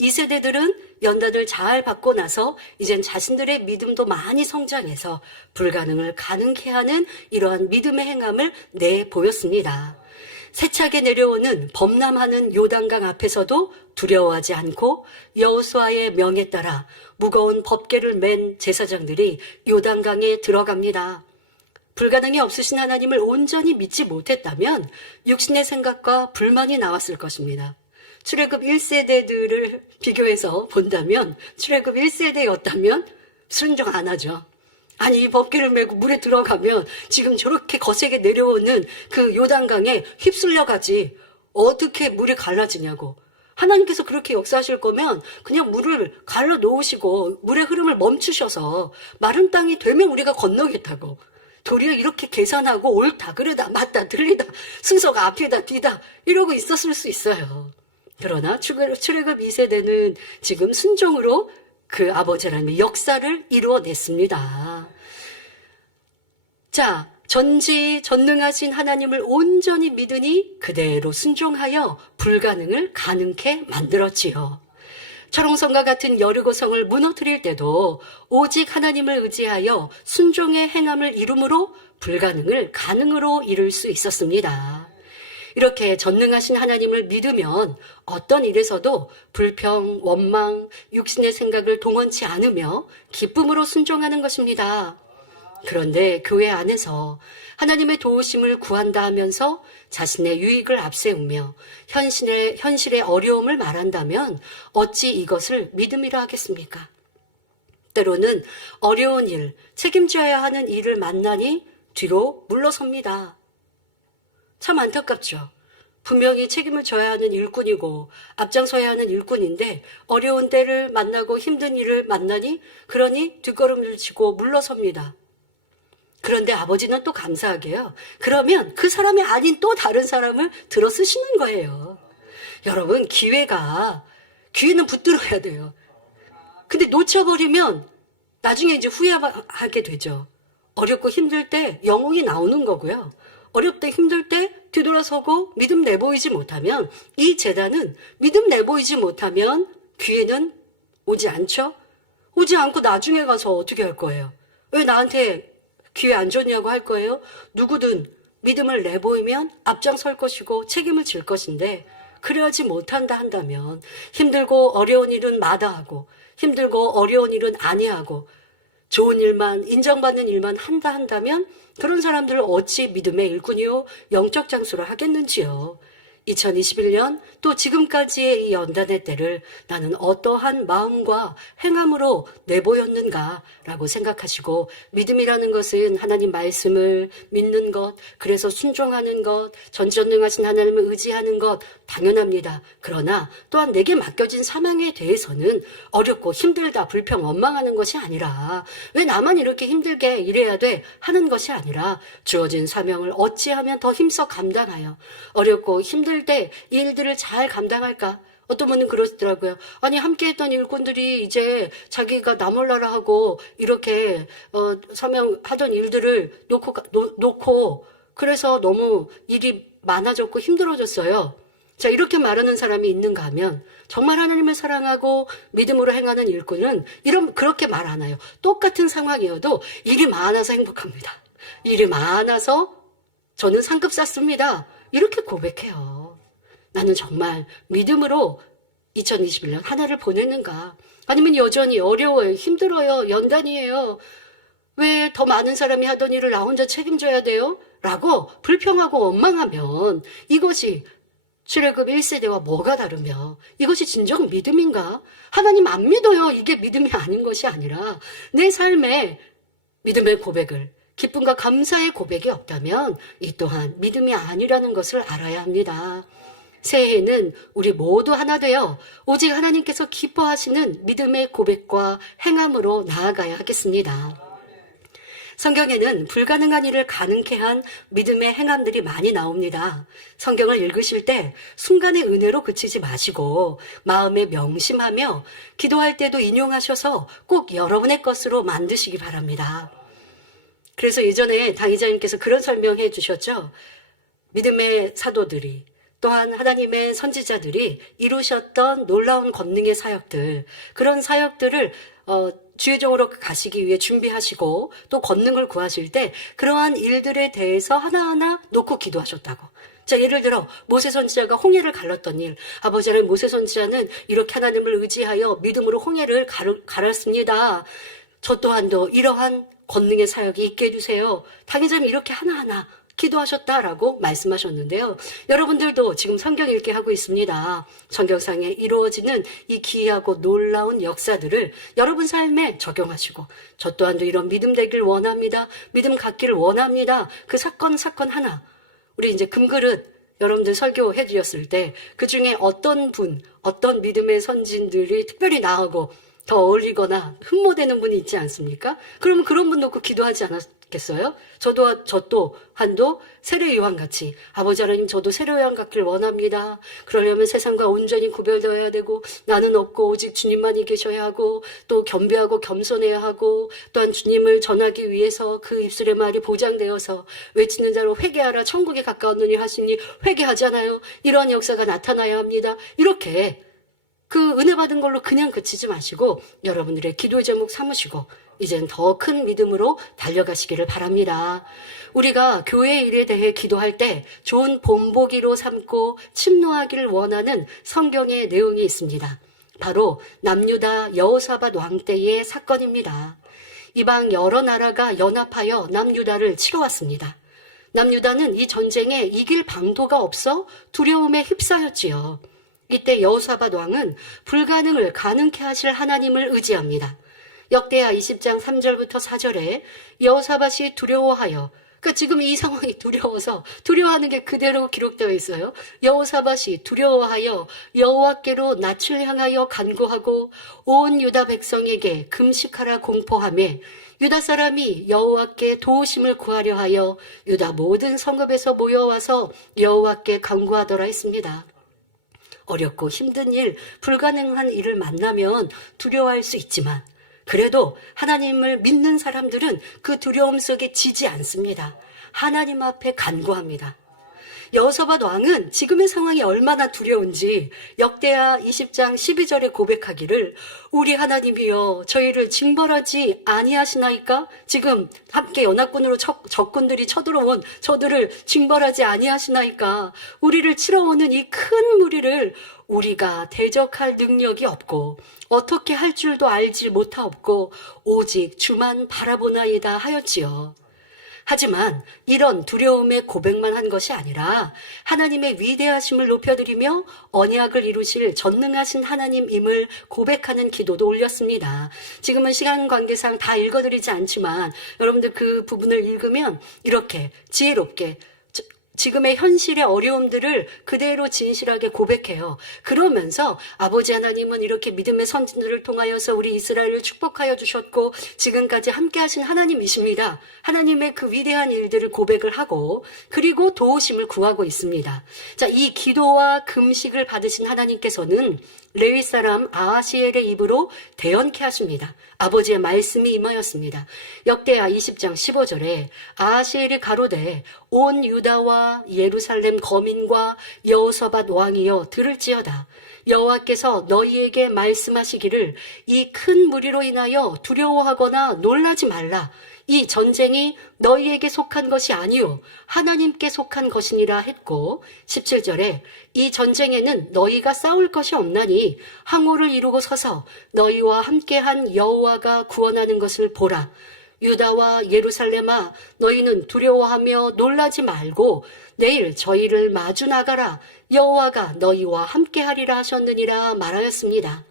2세대들은 연단을 잘 받고 나서 이젠 자신들의 믿음도 많이 성장해서 불가능을 가능케 하는 이러한 믿음의 행함을 내보였습니다. 세차게 내려오는 범람하는 요단강 앞에서도 두려워하지 않고 여호수아의 명에 따라 무거운 법궤를 맨 제사장들이 요단강에 들어갑니다. 불가능이 없으신 하나님을 온전히 믿지 못했다면 육신의 생각과 불만이 나왔을 것입니다. 출애굽 1세대들을 비교해서 본다면 출애굽 1세대였다면 순종 안 하죠. 아니, 이 법궤를 메고 물에 들어가면 지금 저렇게 거세게 내려오는 그 요단강에 휩쓸려 가지 어떻게 물이 갈라지냐고. 하나님께서 그렇게 역사하실 거면 그냥 물을 갈라 놓으시고 물의 흐름을 멈추셔서 마른 땅이 되면 우리가 건너겠다고. 도리어 이렇게 계산하고 옳다 그르다 맞다 들리다 순서가 앞이다 뒤다 이러고 있었을 수 있어요. 그러나 출애굽 2세대는 지금 순종으로 그 아버지 하나님의 역사를 이루어냈습니다. 자, 전지전능하신 하나님을 온전히 믿으니 그대로 순종하여 불가능을 가능케 만들었지요. 철옹성과 같은 여리고성을 무너뜨릴 때도 오직 하나님을 의지하여 순종의 행함을 이루므로 불가능을 가능으로 이룰 수 있었습니다. 이렇게 전능하신 하나님을 믿으면 어떤 일에서도 불평, 원망, 육신의 생각을 동원치 않으며 기쁨으로 순종하는 것입니다. 그런데 교회 안에서 하나님의 도우심을 구한다 하면서 자신의 유익을 앞세우며 현실의 어려움을 말한다면 어찌 이것을 믿음이라 하겠습니까? 때로는 어려운 일, 책임져야 하는 일을 만나니 뒤로 물러섭니다. 참 안타깝죠. 분명히 책임을 져야 하는 일꾼이고 앞장서야 하는 일꾼인데 어려운 때를 만나고 힘든 일을 만나니 그러니 뒷걸음을 치고 물러섭니다. 그런데 아버지는 또 감사하게요. 그러면 그 사람이 아닌 또 다른 사람을 들어 쓰시는 거예요. 여러분, 기회는 붙들어야 돼요. 근데 놓쳐버리면 나중에 이제 후회하게 되죠. 어렵고 힘들 때 영웅이 나오는 거고요. 어렵다 힘들 때 뒤돌아서고 믿음 내보이지 못하면 이 재단은 믿음 내보이지 못하면 기회는 오지 않죠? 오지 않고 나중에 가서 어떻게 할 거예요? 왜 나한테 기회 안 줬냐고 할 거예요? 누구든 믿음을 내보이면 앞장설 것이고 책임을 질 것인데 그래야지 못한다 한다면 힘들고 어려운 일은 마다하고 힘들고 어려운 일은 아니하고 좋은 일만 인정받는 일만 한다 한다면 그런 사람들을 어찌 믿음의 일꾼이요 영적 장수를 하겠는지요. 2021년 또 지금까지의 이 연단의 때를 나는 어떠한 마음과 행함으로 내보였는가라고 생각하시고 믿음이라는 것은 하나님 말씀을 믿는 것, 그래서 순종하는 것, 전지전능하신 하나님을 의지하는 것 당연합니다. 그러나 또한 내게 맡겨진 사명에 대해서는 어렵고 힘들다, 불평, 원망하는 것이 아니라 왜 나만 이렇게 힘들게 일해야 돼 하는 것이 아니라 주어진 사명을 어찌하면 더 힘써 감당하여 어렵고 힘들 때 이 일들을 잘 감당할까? 어떤 분은 그러시더라고요. 아니 함께했던 일꾼들이 이제 자기가 나 몰라라 하고 이렇게 사명하던 일들을 놓고 그래서 너무 일이 많아졌고 힘들어졌어요. 자, 이렇게 말하는 사람이 있는가 하면 정말 하나님을 사랑하고 믿음으로 행하는 일꾼은 그렇게 말 안 해요. 똑같은 상황이어도 일이 많아서 행복합니다. 일이 많아서 저는 상급 쌓습니다. 이렇게 고백해요. 나는 정말 믿음으로 2021년 한 해를 보냈는가? 아니면 여전히 어려워요, 힘들어요, 연단이에요, 왜 더 많은 사람이 하던 일을 나 혼자 책임져야 돼요? 라고 불평하고 원망하면 이것이 출애굽 1세대와 뭐가 다르며 이것이 진정 믿음인가? 하나님 안 믿어요. 이게 믿음이 아닌 것이 아니라 내 삶에 믿음의 고백을, 기쁨과 감사의 고백이 없다면 이 또한 믿음이 아니라는 것을 알아야 합니다. 새해에는 우리 모두 하나 되어 오직 하나님께서 기뻐하시는 믿음의 고백과 행함으로 나아가야 하겠습니다. 성경에는 불가능한 일을 가능케 한 믿음의 행함들이 많이 나옵니다. 성경을 읽으실 때 순간의 은혜로 그치지 마시고 마음에 명심하며 기도할 때도 인용하셔서 꼭 여러분의 것으로 만드시기 바랍니다. 그래서 예전에 당의자님께서 그런 설명해 주셨죠. 믿음의 사도들이 또한 하나님의 선지자들이 이루셨던 놀라운 권능의 사역들, 그런 사역들을 주의적으로 가시기 위해 준비하시고 또 권능을 구하실 때 그러한 일들에 대해서 하나하나 놓고 기도하셨다고. 자, 예를 들어 모세 선지자가 홍해를 갈랐던 일, 아버지 하나님, 모세 선지자는 이렇게 하나님을 의지하여 믿음으로 홍해를 갈았습니다. 저 또한도 이러한 권능의 사역이 있게 해주세요. 당의자님 이렇게 하나하나 기도하셨다라고 말씀하셨는데요. 여러분들도 지금 성경 읽기 하고 있습니다. 성경상에 이루어지는 이 기이하고 놀라운 역사들을 여러분 삶에 적용하시고 저 또한도 이런 믿음 되길 원합니다. 믿음 갖기를 원합니다. 그 사건 하나. 우리 이제 금그릇 여러분들 설교해 드렸을 때 그중에 어떤 분, 어떤 믿음의 선진들이 특별히 나하고 더 어울리거나 흠모되는 분이 있지 않습니까? 그러면 그런 분 놓고 기도하지 않았겠어요? 저 또한도 세례 요한같이 아버지 하나님 저도 세례 요한 같기를 원합니다. 그러려면 세상과 온전히 구별되어야 되고 나는 없고 오직 주님만이 계셔야 하고 또 겸비하고 겸손해야 하고 또한 주님을 전하기 위해서 그 입술의 말이 보장되어서 외치는 자로 회개하라 천국에 가까웠느니 하시니 회개하잖아요. 이러한 역사가 나타나야 합니다. 이렇게 그 은혜 받은 걸로 그냥 그치지 마시고 여러분들의 기도의 제목 삼으시고 이젠 더 큰 믿음으로 달려가시기를 바랍니다. 우리가 교회 일에 대해 기도할 때 좋은 본보기로 삼고 침노하기를 원하는 성경의 내용이 있습니다. 바로 남유다 여호사밧 왕 때의 사건입니다. 이방 여러 나라가 연합하여 남유다를 치러왔습니다. 남유다는 이 전쟁에 이길 방도가 없어 두려움에 휩싸였지요. 이때 여호사밧 왕은 불가능을 가능케 하실 하나님을 의지합니다. 역대하 20장 3절부터 4절에 여호사밧이 두려워하여, 그러니까 지금 이 상황이 두려워서 두려워하는 게 그대로 기록되어 있어요. 여호사밧이 두려워하여 여호와께로 낯을 향하여 간구하고 온 유다 백성에게 금식하라 공포하며 유다 사람이 여호와께 도우심을 구하려 하여 유다 모든 성읍에서 모여와서 여호와께 간구하더라 했습니다. 어렵고 힘든 일, 불가능한 일을 만나면 두려워할 수 있지만 그래도 하나님을 믿는 사람들은 그 두려움 속에 지지 않습니다. 하나님 앞에 간구합니다. 여호사밧 왕은 지금의 상황이 얼마나 두려운지 역대하 20장 12절에 고백하기를 우리 하나님이여 저희를 징벌하지 아니하시나이까? 지금 함께 연합군으로 적군들이 쳐들어온 저들을 징벌하지 아니하시나이까? 우리를 치러오는 이 큰 무리를 우리가 대적할 능력이 없고 어떻게 할 줄도 알지 못하옵고 오직 주만 바라보나이다 하였지요. 하지만 이런 두려움의 고백만 한 것이 아니라 하나님의 위대하심을 높여드리며 언약을 이루실 전능하신 하나님임을 고백하는 기도도 올렸습니다. 지금은 시간 관계상 다 읽어드리지 않지만 여러분들 그 부분을 읽으면 이렇게 지혜롭게 지금의 현실의 어려움들을 그대로 진실하게 고백해요. 그러면서 아버지 하나님은 이렇게 믿음의 선진들을 통하여서 우리 이스라엘을 축복하여 주셨고 지금까지 함께 하신 하나님이십니다. 하나님의 그 위대한 일들을 고백을 하고 그리고 도우심을 구하고 있습니다. 자, 이 기도와 금식을 받으신 하나님께서는 레위 사람 아하시엘의 입으로 대언케 하십니다. 아버지의 말씀이 임하였습니다. 역대하 20장 15절에 아하시엘이 가로되 온 유다와 예루살렘 거민과 여호사밧 왕이여 들을지어다. 여호와께서 너희에게 말씀하시기를 이 큰 무리로 인하여 두려워하거나 놀라지 말라. 이 전쟁이 너희에게 속한 것이 아니요 하나님께 속한 것이니라 했고 17절에 이 전쟁에는 너희가 싸울 것이 없나니 항우를 이루고 서서 너희와 함께한 여호와가 구원하는 것을 보라. 유다와 예루살렘아 너희는 두려워하며 놀라지 말고 내일 저희를 마주 나가라. 여호와가 너희와 함께하리라 하셨느니라 말하였습니다.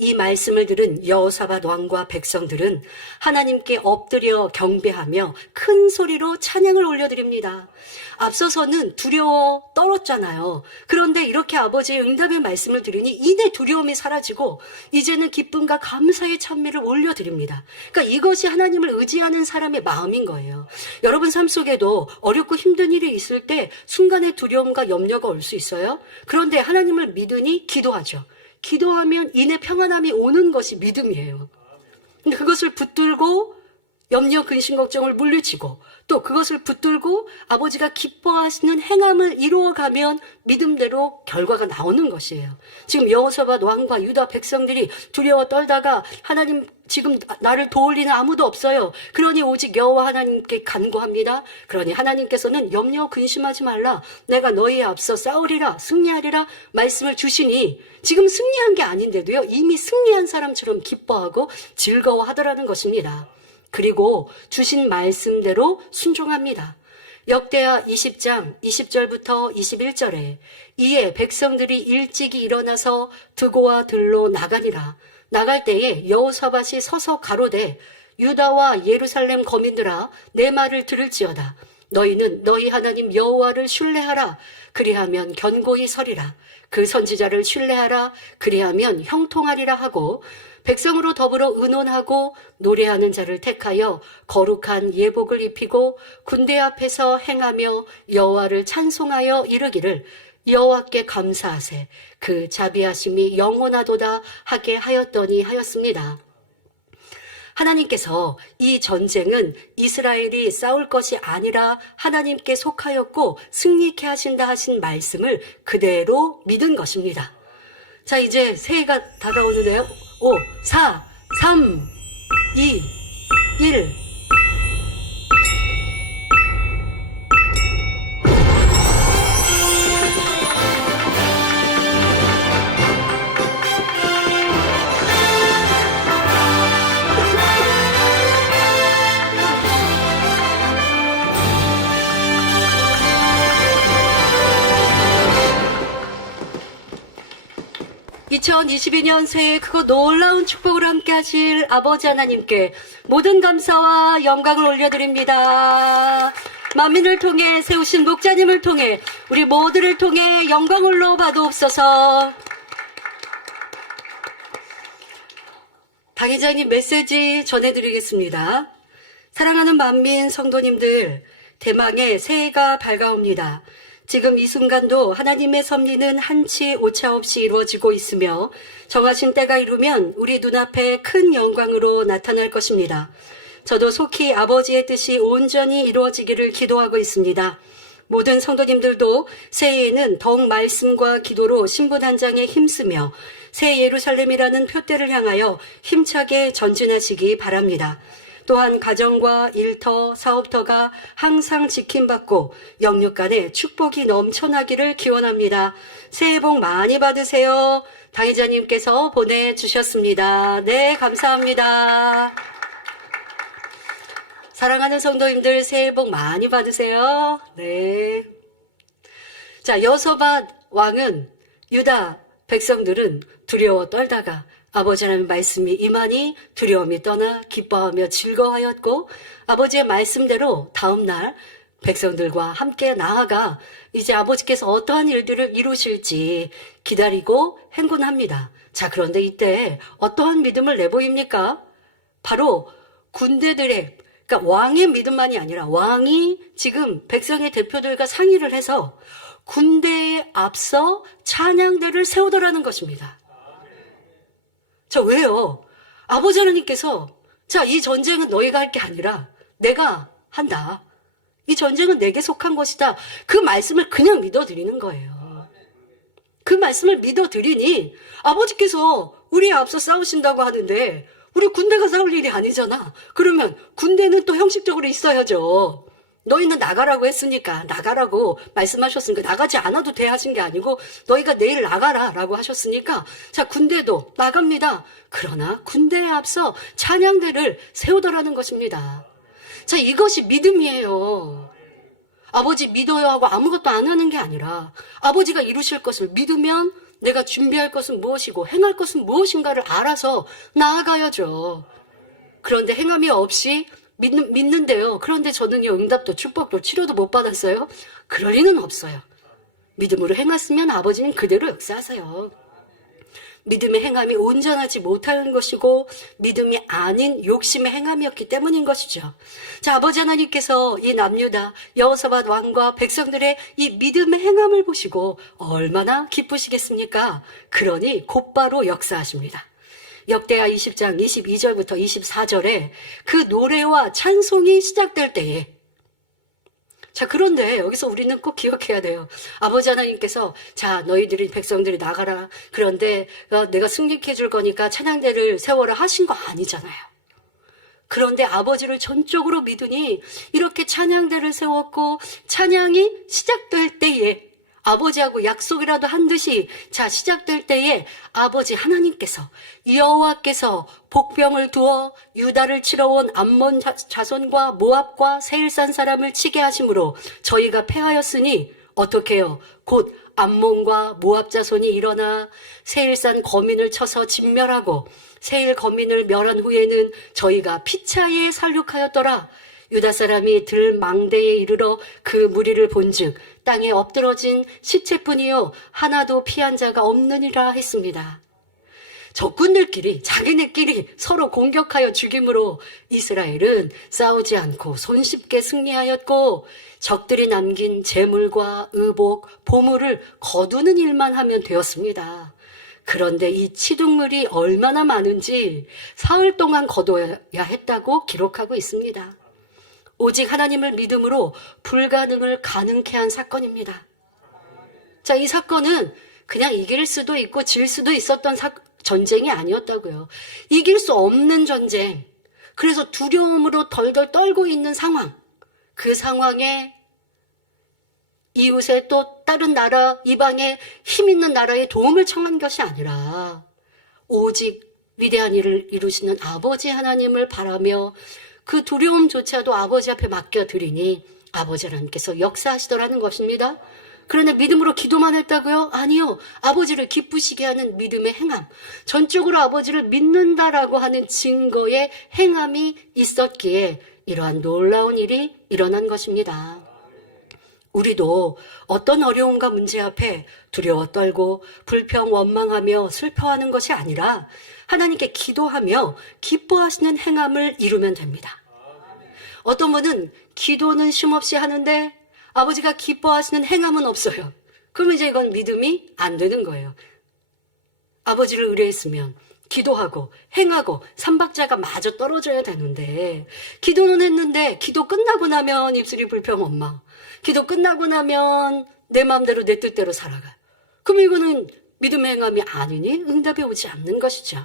이 말씀을 들은 여호사밧 왕과 백성들은 하나님께 엎드려 경배하며 큰 소리로 찬양을 올려드립니다. 앞서서는 두려워 떨었잖아요. 그런데 이렇게 아버지의 응답의 말씀을 들으니 이내 두려움이 사라지고 이제는 기쁨과 감사의 찬미를 올려드립니다. 그러니까 이것이 하나님을 의지하는 사람의 마음인 거예요. 여러분 삶 속에도 어렵고 힘든 일이 있을 때 순간의 두려움과 염려가 올 수 있어요. 그런데 하나님을 믿으니 기도하죠. 기도하면 이내 평안함이 오는 것이 믿음이에요. 근데 그것을 붙들고 염려, 근심, 걱정을 물리치고 또 그것을 붙들고 아버지가 기뻐하시는 행함을 이루어가면 믿음대로 결과가 나오는 것이에요. 지금 여호사밧 왕과 유다 백성들이 두려워 떨다가 하나님 지금 나를 도울 이는 아무도 없어요. 그러니 오직 여호와 하나님께 간구합니다. 그러니 하나님께서는 염려 근심하지 말라. 내가 너희에 앞서 싸우리라 승리하리라 말씀을 주시니 지금 승리한 게 아닌데도요. 이미 승리한 사람처럼 기뻐하고 즐거워하더라는 것입니다. 그리고 주신 말씀대로 순종합니다. 역대하 20장 20절부터 21절에 이에 백성들이 일찍이 일어나서 드고와 들로 나가니라. 나갈 때에 여호사밧이 서서 가로되 유다와 예루살렘 거민들아 내 말을 들을지어다. 너희는 너희 하나님 여호와를 신뢰하라. 그리하면 견고히 서리라. 그 선지자를 신뢰하라. 그리하면 형통하리라 하고 백성으로 더불어 의논하고 노래하는 자를 택하여 거룩한 예복을 입히고 군대 앞에서 행하며 여호와를 찬송하여 이르기를 여호와께 감사하세 그 자비하심이 영원하도다 하게 하였더니 하였습니다. 하나님께서 이 전쟁은 이스라엘이 싸울 것이 아니라 하나님께 속하였고 승리케 하신다 하신 말씀을 그대로 믿은 것입니다. 자, 이제 새해가 다가오는데요. 5, 4, 3, 2, 1. (2022년) 새해 크고 놀라운 축복을 함께 하실 아버지 하나님께 모든 감사와 영광을 올려드립니다. 만민을 통해 세우신 목자님을 통해 우리 모두를 통해 영광을로 받으옵소서. 당회장님 메시지 전해드리겠습니다. 사랑하는 만민 성도님들, 대망의 새해가 밝아옵니다. 지금 이 순간도 하나님의 섭리는 한치 오차 없이 이루어지고 있으며 정하신 때가 이루면 우리 눈앞에 큰 영광으로 나타날 것입니다. 저도 속히 아버지의 뜻이 온전히 이루어지기를 기도하고 있습니다. 모든 성도님들도 새해에는 더욱 말씀과 기도로 신부단장에 힘쓰며 새 예루살렘이라는 표대를 향하여 힘차게 전진하시기 바랍니다. 또한 가정과 일터, 사업터가 항상 지킴받고 영육 간에 축복이 넘쳐나기를 기원합니다. 새해 복 많이 받으세요. 당회자님께서 보내주셨습니다. 네, 감사합니다. 사랑하는 성도님들 새해 복 많이 받으세요. 네. 자, 여호사밧 왕은 유다 백성들은 두려워 떨다가 아버지 하나님의 말씀이 임하니 두려움이 떠나 기뻐하며 즐거워하였고 아버지의 말씀대로 다음날 백성들과 함께 나아가 이제 아버지께서 어떠한 일들을 이루실지 기다리고 행군합니다. 자, 그런데 이때 어떠한 믿음을 내보입니까? 바로 군대들의, 그러니까 왕의 믿음만이 아니라 왕이 지금 백성의 대표들과 상의를 해서 군대에 앞서 찬양들을 세우더라는 것입니다. 자, 왜요? 아버지 하나님께서 자, 이 전쟁은 너희가 할 게 아니라 내가 한다. 이 전쟁은 내게 속한 것이다. 그 말씀을 그냥 믿어드리는 거예요. 그 말씀을 믿어드리니 아버지께서 우리에 앞서 싸우신다고 하는데 우리 군대가 싸울 일이 아니잖아. 그러면 군대는 또 형식적으로 있어야죠. 너희는 나가라고 했으니까, 나가라고 말씀하셨으니까 나가지 않아도 돼 하신 게 아니고 너희가 내일 나가라 라고 하셨으니까, 자, 군대도 나갑니다. 그러나 군대에 앞서 찬양대를 세우더라는 것입니다. 자, 이것이 믿음이에요. 아버지 믿어요 하고 아무것도 안 하는 게 아니라 아버지가 이루실 것을 믿으면 내가 준비할 것은 무엇이고 행할 것은 무엇인가를 알아서 나아가야죠. 그런데 행함이 없이 믿는데요. 그런데 저는요, 응답도 축복도 치료도 못 받았어요. 그럴 리는 없어요. 믿음으로 행했으면 아버지는 그대로 역사하세요. 믿음의 행함이 온전하지 못하는 것이고 믿음이 아닌 욕심의 행함이었기 때문인 것이죠. 자, 아버지 하나님께서 이 남유다 여호사밧 왕과 백성들의 이 믿음의 행함을 보시고 얼마나 기쁘시겠습니까? 그러니 곧바로 역사하십니다. 역대하 20장 22절부터 24절에 그 노래와 찬송이 시작될 때에, 자, 그런데 여기서 우리는 꼭 기억해야 돼요. 아버지 하나님께서 자, 너희들이 백성들이 나가라. 그런데 내가 승리케 해줄 거니까 찬양대를 세워라 하신 거 아니잖아요. 그런데 아버지를 전적으로 믿으니 이렇게 찬양대를 세웠고 찬양이 시작될 때에 아버지하고 약속이라도 한 듯이 자, 시작될 때에 아버지 하나님께서 여호와께서 복병을 두어 유다를 치러 온 암몬 자손과 모압과 세일산 사람을 치게 하심으로 저희가 패하였으니 어떻게 해요? 곧 암몬과 모압 자손이 일어나 세일산 거민을 쳐서 진멸하고 세일 거민을 멸한 후에는 저희가 피차에 살육하였더라. 유다 사람이 들망대에 이르러 그 무리를 본즉 땅에 엎드러진 시체뿐이요 하나도 피한 자가 없느니라 했습니다. 적군들끼리 자기네끼리 서로 공격하여 죽임으로 이스라엘은 싸우지 않고 손쉽게 승리하였고 적들이 남긴 재물과 의복, 보물을 거두는 일만 하면 되었습니다. 그런데 이 치둥물이 얼마나 많은지 사흘 동안 거둬야 했다고 기록하고 있습니다. 오직 하나님을 믿음으로 불가능을 가능케 한 사건입니다. 자, 이 사건은 그냥 이길 수도 있고 질 수도 있었던 전쟁이 아니었다고요. 이길 수 없는 전쟁. 그래서 두려움으로 덜덜 떨고 있는 상황. 그 상황에 이웃의 또 다른 나라, 이방의 힘 있는 나라의 도움을 청한 것이 아니라 오직 위대한 일을 이루시는 아버지 하나님을 바라며 그 두려움조차도 아버지 앞에 맡겨드리니 아버지 하나님께서 역사하시더라는 것입니다. 그런데 믿음으로 기도만 했다고요? 아니요. 아버지를 기쁘시게 하는 믿음의 행함. 전적으로 아버지를 믿는다라고 하는 증거의 행함이 있었기에 이러한 놀라운 일이 일어난 것입니다. 우리도 어떤 어려움과 문제 앞에 두려워 떨고 불평 원망하며 슬퍼하는 것이 아니라 하나님께 기도하며 기뻐하시는 행함을 이루면 됩니다. 어떤 분은 기도는 쉼없이 하는데 아버지가 기뻐하시는 행함은 없어요. 그러면 이제 이건 믿음이 안 되는 거예요. 아버지를 의뢰했으면 기도하고 행하고 삼박자가 마저 떨어져야 되는데 기도는 했는데 기도 끝나고 나면 입술이 불평 원망, 기도 끝나고 나면 내 마음대로 내 뜻대로 살아가. 그럼 이거는 믿음의 행함이 아니니 응답이 오지 않는 것이죠.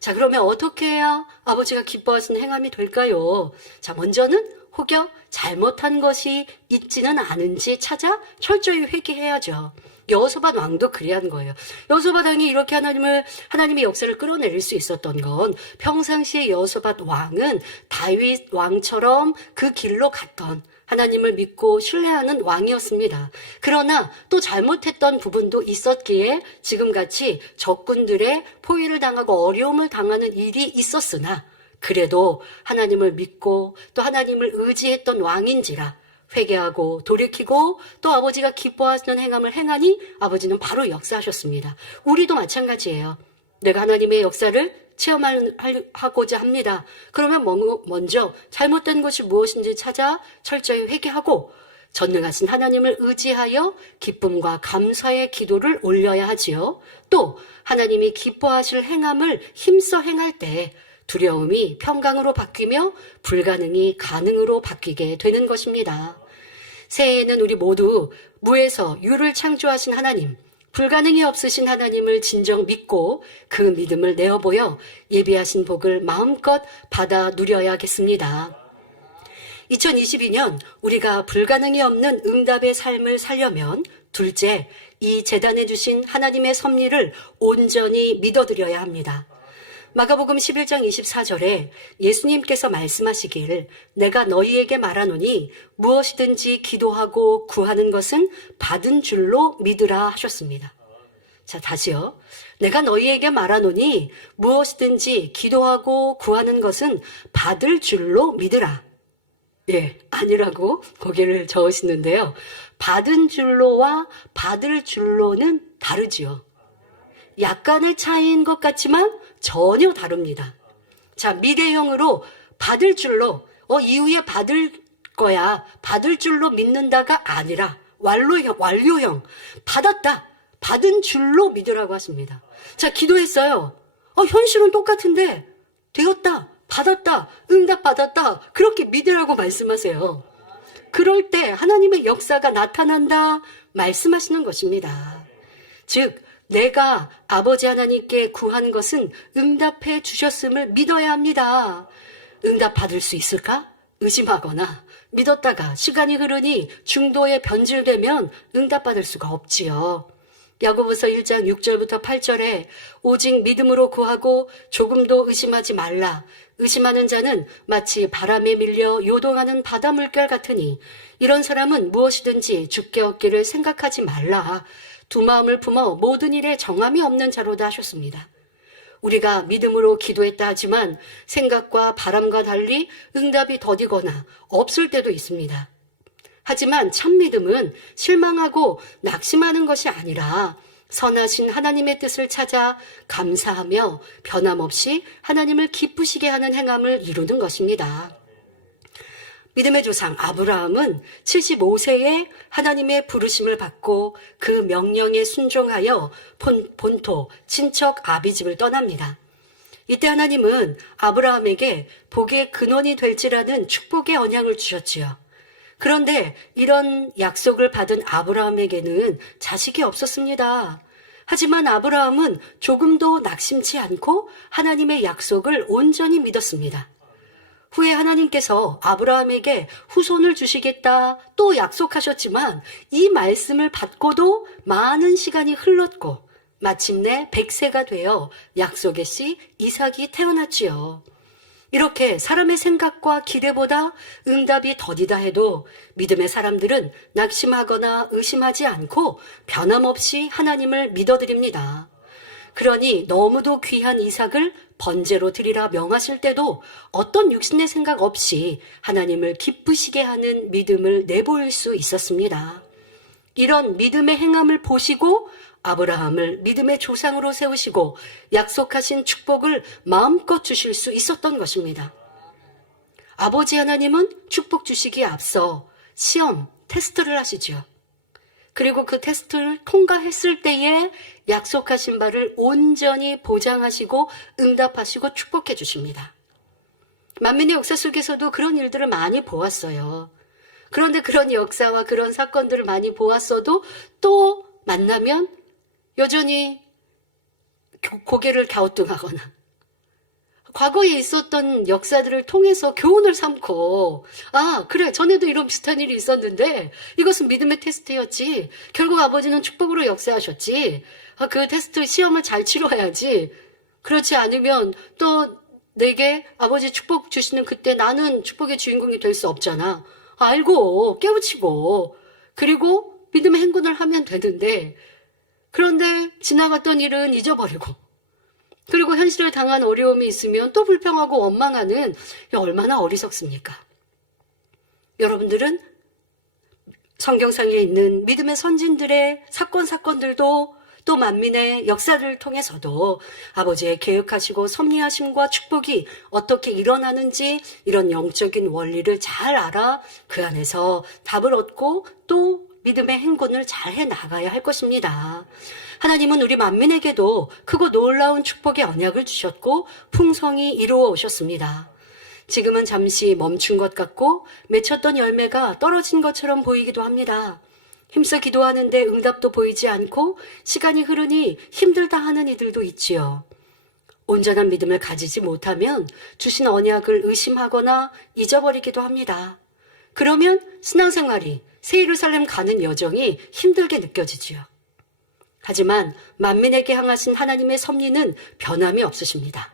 자, 그러면 어떻게 해야 아버지가 기뻐하시는 행함이 될까요? 자, 먼저는 혹여 잘못한 것이 있지는 않은지 찾아 철저히 회개해야죠. 여호사밧 왕도 그리한 거예요. 여호사밧 왕이 이렇게 하나님의 역사를 끌어내릴 수 있었던 건 평상시에 여호사밧 왕은 다윗 왕처럼 그 길로 갔던 하나님을 믿고 신뢰하는 왕이었습니다. 그러나 또 잘못했던 부분도 있었기에 지금같이 적군들의 포위를 당하고 어려움을 당하는 일이 있었으나 그래도 하나님을 믿고 또 하나님을 의지했던 왕인지라 회개하고 돌이키고 또 아버지가 기뻐하시는 행함을 행하니 아버지는 바로 역사하셨습니다. 우리도 마찬가지예요. 내가 하나님의 역사를 체험하고자 합니다. 그러면 먼저 잘못된 것이 무엇인지 찾아 철저히 회개하고 전능하신 하나님을 의지하여 기쁨과 감사의 기도를 올려야 하지요. 또 하나님이 기뻐하실 행함을 힘써 행할 때 두려움이 평강으로 바뀌며 불가능이 가능으로 바뀌게 되는 것입니다. 새해에는 우리 모두 무에서 유를 창조하신 하나님, 불가능이 없으신 하나님을 진정 믿고 그 믿음을 내어보여 예비하신 복을 마음껏 받아 누려야겠습니다. 2022년 우리가 불가능이 없는 응답의 삶을 살려면 둘째, 이 재단해 주신 하나님의 섭리를 온전히 믿어드려야 합니다. 마가복음 11장 24절에 예수님께서 말씀하시길 내가 너희에게 말하노니 무엇이든지 기도하고 구하는 것은 받은 줄로 믿으라 하셨습니다. 자, 다시요. 내가 너희에게 말하노니 무엇이든지 기도하고 구하는 것은 받을 줄로 믿으라. 예, 아니라고 거기를 적으시는데요. 받은 줄로와 받을 줄로는 다르지요. 약간의 차이인 것 같지만 전혀 다릅니다. 자, 미래형으로 받을 줄로, 이후에 받을 거야. 받을 줄로 믿는다가 아니라 완료형. 받았다. 받은 줄로 믿으라고 하십니다. 자, 기도했어요. 현실은 똑같은데 되었다. 받았다. 응답 받았다. 그렇게 믿으라고 말씀하세요. 그럴 때 하나님의 역사가 나타난다 말씀하시는 것입니다. 즉, 내가 아버지 하나님께 구한 것은 응답해 주셨음을 믿어야 합니다. 응답 받을 수 있을까? 의심하거나 믿었다가 시간이 흐르니 중도에 변질되면 응답 받을 수가 없지요. 야고보서 1장 6절부터 8절에 오직 믿음으로 구하고 조금도 의심하지 말라. 의심하는 자는 마치 바람에 밀려 요동하는 바다 물결 같으니 이런 사람은 무엇이든지 주께 얻기를 생각하지 말라. 두 마음을 품어 모든 일에 정함이 없는 자로다 하셨습니다. 우리가 믿음으로 기도했다 하지만 생각과 바람과 달리 응답이 더디거나 없을 때도 있습니다. 하지만 참 믿음은 실망하고 낙심하는 것이 아니라 선하신 하나님의 뜻을 찾아 감사하며 변함없이 하나님을 기쁘시게 하는 행함을 이루는 것입니다. 믿음의 조상 아브라함은 75세에 하나님의 부르심을 받고 그 명령에 순종하여 본토 친척 아비집을 떠납니다. 이때 하나님은 아브라함에게 복의 근원이 될지라는 축복의 언약을 주셨지요. 그런데 이런 약속을 받은 아브라함에게는 자식이 없었습니다. 하지만 아브라함은 조금도 낙심치 않고 하나님의 약속을 온전히 믿었습니다. 후에 하나님께서 아브라함에게 후손을 주시겠다 또 약속하셨지만 이 말씀을 받고도 많은 시간이 흘렀고 마침내 100세가 되어 약속의 씨 이삭이 태어났지요. 이렇게 사람의 생각과 기대보다 응답이 더디다 해도 믿음의 사람들은 낙심하거나 의심하지 않고 변함없이 하나님을 믿어드립니다. 그러니 너무도 귀한 이삭을 번제로 드리라 명하실 때도 어떤 육신의 생각 없이 하나님을 기쁘시게 하는 믿음을 내보일 수 있었습니다. 이런 믿음의 행함을 보시고 아브라함을 믿음의 조상으로 세우시고 약속하신 축복을 마음껏 주실 수 있었던 것입니다. 아버지 하나님은 축복 주시기에 앞서 시험, 테스트를 하시죠. 그리고 그 테스트를 통과했을 때에 약속하신 바를 온전히 보장하시고 응답하시고 축복해 주십니다. 만민의 역사 속에서도 그런 일들을 많이 보았어요. 그런데 그런 역사와 그런 사건들을 많이 보았어도 또 만나면 여전히 고개를 갸우뚱하거나 과거에 있었던 역사들을 통해서 교훈을 삼고 그래 전에도 이런 비슷한 일이 있었는데 이것은 믿음의 테스트였지. 결국 아버지는 축복으로 역사하셨지. 그 테스트 시험을 잘 치러야지. 그렇지 않으면 또 내게 아버지 축복 주시는 그때 나는 축복의 주인공이 될 수 없잖아. 알고 깨우치고 그리고 믿음의 행군을 하면 되는데 그런데 지나갔던 일은 잊어버리고 그리고 현실을 당한 어려움이 있으면 또 불평하고 원망하는 얼마나 어리석습니까? 여러분들은 성경상에 있는 믿음의 선진들의 사건들도 또 만민의 역사를 통해서도 아버지의 계획하시고 섭리하심과 축복이 어떻게 일어나는지 이런 영적인 원리를 잘 알아 그 안에서 답을 얻고 또 믿음의 행군을 잘 해나가야 할 것입니다. 하나님은 우리 만민에게도 크고 놀라운 축복의 언약을 주셨고 풍성히 이루어 오셨습니다. 지금은 잠시 멈춘 것 같고 맺혔던 열매가 떨어진 것처럼 보이기도 합니다. 힘써 기도하는데 응답도 보이지 않고 시간이 흐르니 힘들다 하는 이들도 있지요. 온전한 믿음을 가지지 못하면 주신 언약을 의심하거나 잊어버리기도 합니다. 그러면 신앙생활이 새 예루살렘 가는 여정이 힘들게 느껴지지요. 하지만 만민에게 향하신 하나님의 섭리는 변함이 없으십니다.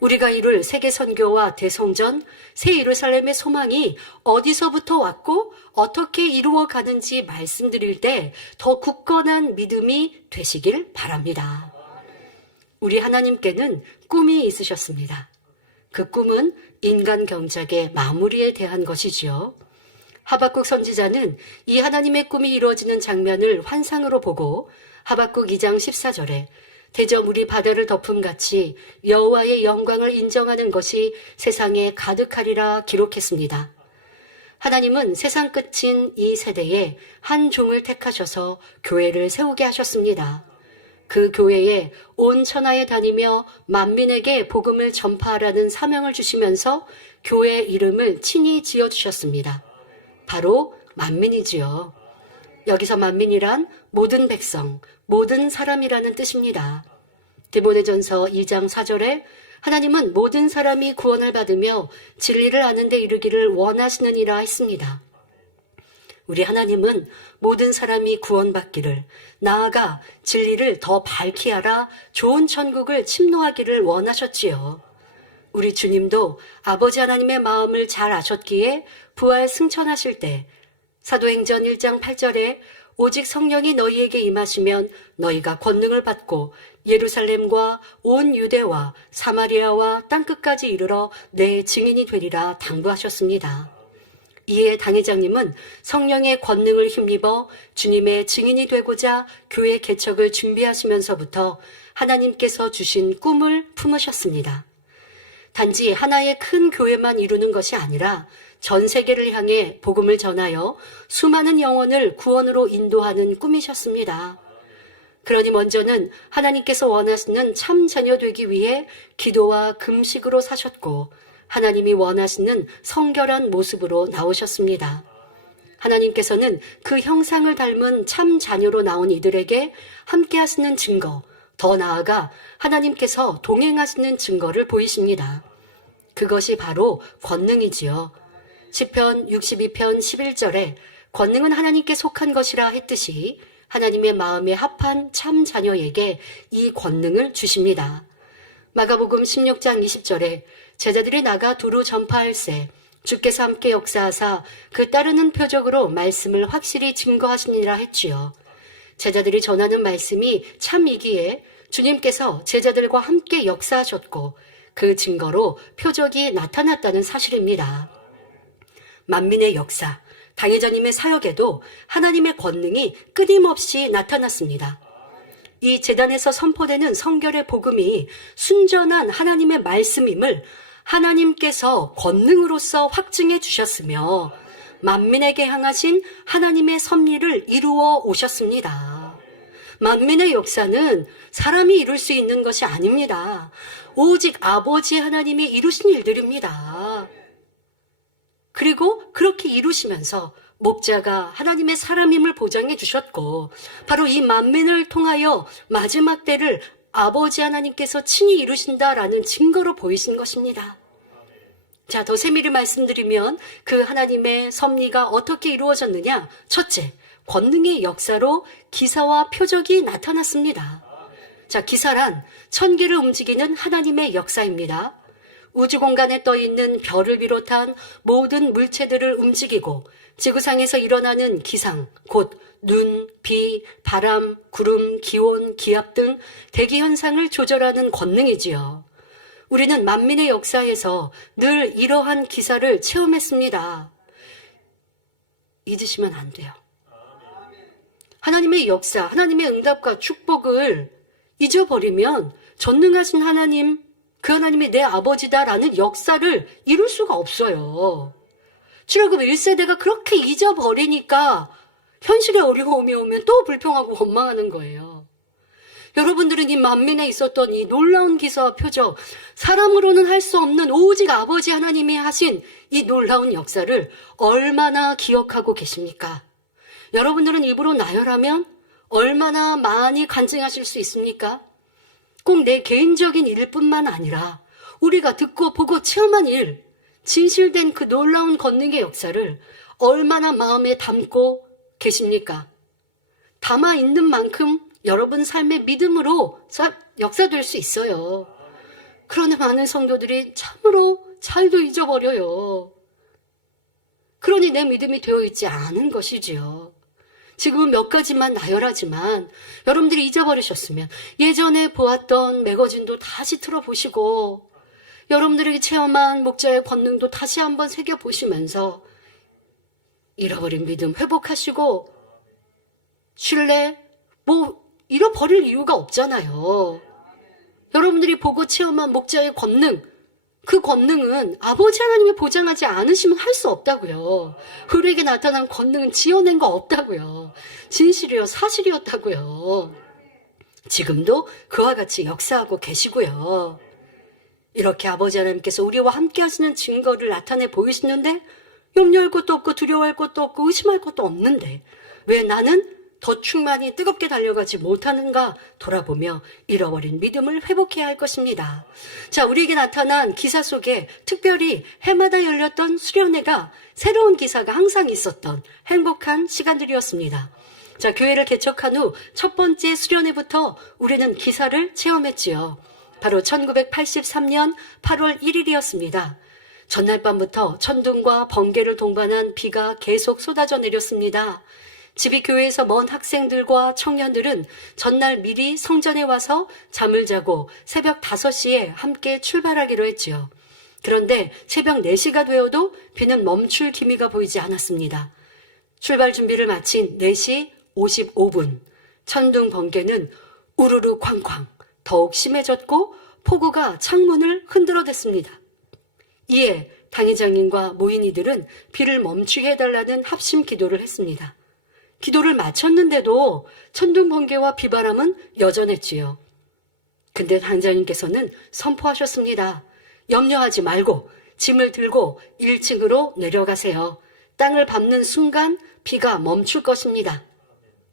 우리가 이룰 세계 선교와 대성전, 새 예루살렘의 소망이 어디서부터 왔고 어떻게 이루어 가는지 말씀드릴 때 더 굳건한 믿음이 되시길 바랍니다. 우리 하나님께는 꿈이 있으셨습니다. 그 꿈은 인간 경작의 마무리에 대한 것이지요. 하박국 선지자는 이 하나님의 꿈이 이루어지는 장면을 환상으로 보고 하박국 2장 14절에 대저물이 바다를 덮음같이 여호와의 영광을 인정하는 것이 세상에 가득하리라 기록했습니다. 하나님은 세상 끝인 이 세대에 한 종을 택하셔서 교회를 세우게 하셨습니다. 그 교회에 온 천하에 다니며 만민에게 복음을 전파하라는 사명을 주시면서 교회 이름을 친히 지어주셨습니다. 바로 만민이지요. 여기서 만민이란 모든 백성, 모든 사람이라는 뜻입니다. 디모데전서 2장 4절에 하나님은 모든 사람이 구원을 받으며 진리를 아는 데 이르기를 원하시느니라 했습니다. 우리 하나님은 모든 사람이 구원받기를, 나아가 진리를 더 밝히 알아 좋은 천국을 침노하기를 원하셨지요. 우리 주님도 아버지 하나님의 마음을 잘 아셨기에 부활 승천하실 때 사도행전 1장 8절에 오직 성령이 너희에게 임하시면 너희가 권능을 받고 예루살렘과 온 유대와 사마리아와 땅끝까지 이르러 내 증인이 되리라 당부하셨습니다. 이에 당회장님은 성령의 권능을 힘입어 주님의 증인이 되고자 교회 개척을 준비하시면서부터 하나님께서 주신 꿈을 품으셨습니다. 단지 하나의 큰 교회만 이루는 것이 아니라 전 세계를 향해 복음을 전하여 수많은 영혼을 구원으로 인도하는 꿈이셨습니다. 그러니 먼저는 하나님께서 원하시는 참 자녀 되기 위해 기도와 금식으로 사셨고 하나님이 원하시는 성결한 모습으로 나오셨습니다. 하나님께서는 그 형상을 닮은 참 자녀로 나온 이들에게 함께 하시는 증거, 더 나아가 하나님께서 동행하시는 증거를 보이십니다. 그것이 바로 권능이지요. 시편 62편 11절에 권능은 하나님께 속한 것이라 했듯이 하나님의 마음에 합한 참 자녀에게 이 권능을 주십니다. 마가복음 16장 20절에 제자들이 나가 두루 전파할세 주께서 함께 역사하사 그 따르는 표적으로 말씀을 확실히 증거하시니라 했지요. 제자들이 전하는 말씀이 참이기에 주님께서 제자들과 함께 역사하셨고 그 증거로 표적이 나타났다는 사실입니다. 만민의 역사, 당회자님의 사역에도 하나님의 권능이 끊임없이 나타났습니다. 이 제단에서 선포되는 성결의 복음이 순전한 하나님의 말씀임을 하나님께서 권능으로서 확증해 주셨으며 만민에게 향하신 하나님의 섭리를 이루어 오셨습니다. 만민의 역사는 사람이 이룰 수 있는 것이 아닙니다. 오직 아버지 하나님이 이루신 일들입니다. 그리고 그렇게 이루시면서 목자가 하나님의 사람임을 보장해 주셨고 바로 이 만민을 통하여 마지막 때를 아버지 하나님께서 친히 이루신다라는 증거로 보이신 것입니다. 자, 더 세밀히 말씀드리면 그 하나님의 섭리가 어떻게 이루어졌느냐? 첫째, 권능의 역사로 기사와 표적이 나타났습니다. 자, 기사란 천계를 움직이는 하나님의 역사입니다. 우주 공간에 떠 있는 별을 비롯한 모든 물체들을 움직이고 지구상에서 일어나는 기상, 곧 눈, 비, 바람, 구름, 기온, 기압 등 대기 현상을 조절하는 권능이지요. 우리는 만민의 역사에서 늘 이러한 기사를 체험했습니다. 잊으시면 안 돼요. 하나님의 역사, 하나님의 응답과 축복을 잊어버리면 전능하신 하나님, 그 하나님이 내 아버지다라는 역사를 이룰 수가 없어요. 출애굽 1세대가 그렇게 잊어버리니까 현실의 어려움이 오면 또 불평하고 원망하는 거예요. 여러분들은 이 만민에 있었던 이 놀라운 기사와 표적, 사람으로는 할 수 없는 오직 아버지 하나님이 하신 이 놀라운 역사를 얼마나 기억하고 계십니까? 여러분들은 입으로 나열하면 얼마나 많이 간증하실 수 있습니까? 꼭 내 개인적인 일뿐만 아니라 우리가 듣고 보고 체험한 일, 진실된 그 놀라운 권능의 역사를 얼마나 마음에 담고 계십니까? 담아 있는 만큼 여러분 삶의 믿음으로 역사될 수 있어요. 그러나 많은 성도들이 참으로 잘도 잊어버려요. 그러니 내 믿음이 되어 있지 않은 것이지요. 지금은 몇 가지만 나열하지만 여러분들이 잊어버리셨으면 예전에 보았던 매거진도 다시 틀어보시고 여러분들에게 체험한 목자의 권능도 다시 한번 새겨보시면서 잃어버린 믿음 회복하시고 신뢰 잃어버릴 이유가 없잖아요. 여러분들이 보고 체험한 목자의 권능, 그 권능은 아버지 하나님이 보장하지 않으시면 할 수 없다고요. 우리에게 나타난 권능은 지어낸 거 없다고요. 진실이요 사실이었다고요. 지금도 그와 같이 역사하고 계시고요. 이렇게 아버지 하나님께서 우리와 함께 하시는 증거를 나타내 보이시는데 염려할 것도 없고 두려워할 것도 없고 의심할 것도 없는데 왜 나는 더 충만히 뜨겁게 달려가지 못하는가 돌아보며 잃어버린 믿음을 회복해야 할 것입니다. 자, 우리에게 나타난 기사 속에 특별히 해마다 열렸던 수련회가 새로운 기사가 항상 있었던 행복한 시간들이었습니다. 자, 교회를 개척한 후 첫 번째 수련회부터 우리는 기사를 체험했지요. 바로 1983년 8월 1일이었습니다. 전날 밤부터 천둥과 번개를 동반한 비가 계속 쏟아져 내렸습니다. 집이 교회에서 먼 학생들과 청년들은 전날 미리 성전에 와서 잠을 자고 새벽 5시에 함께 출발하기로 했지요. 그런데 새벽 4시가 되어도 비는 멈출 기미가 보이지 않았습니다. 출발 준비를 마친 4시 55분, 천둥 번개는 우르르 쾅쾅 더욱 심해졌고 폭우가 창문을 흔들어댔습니다. 이에 당회장님과 모인이들은 비를 멈추게 해달라는 합심 기도를 했습니다. 기도를 마쳤는데도 천둥 번개와 비바람은 여전했지요. 근데 당장님께서는 선포하셨습니다. 염려하지 말고 짐을 들고 1층으로 내려가세요. 땅을 밟는 순간 비가 멈출 것입니다.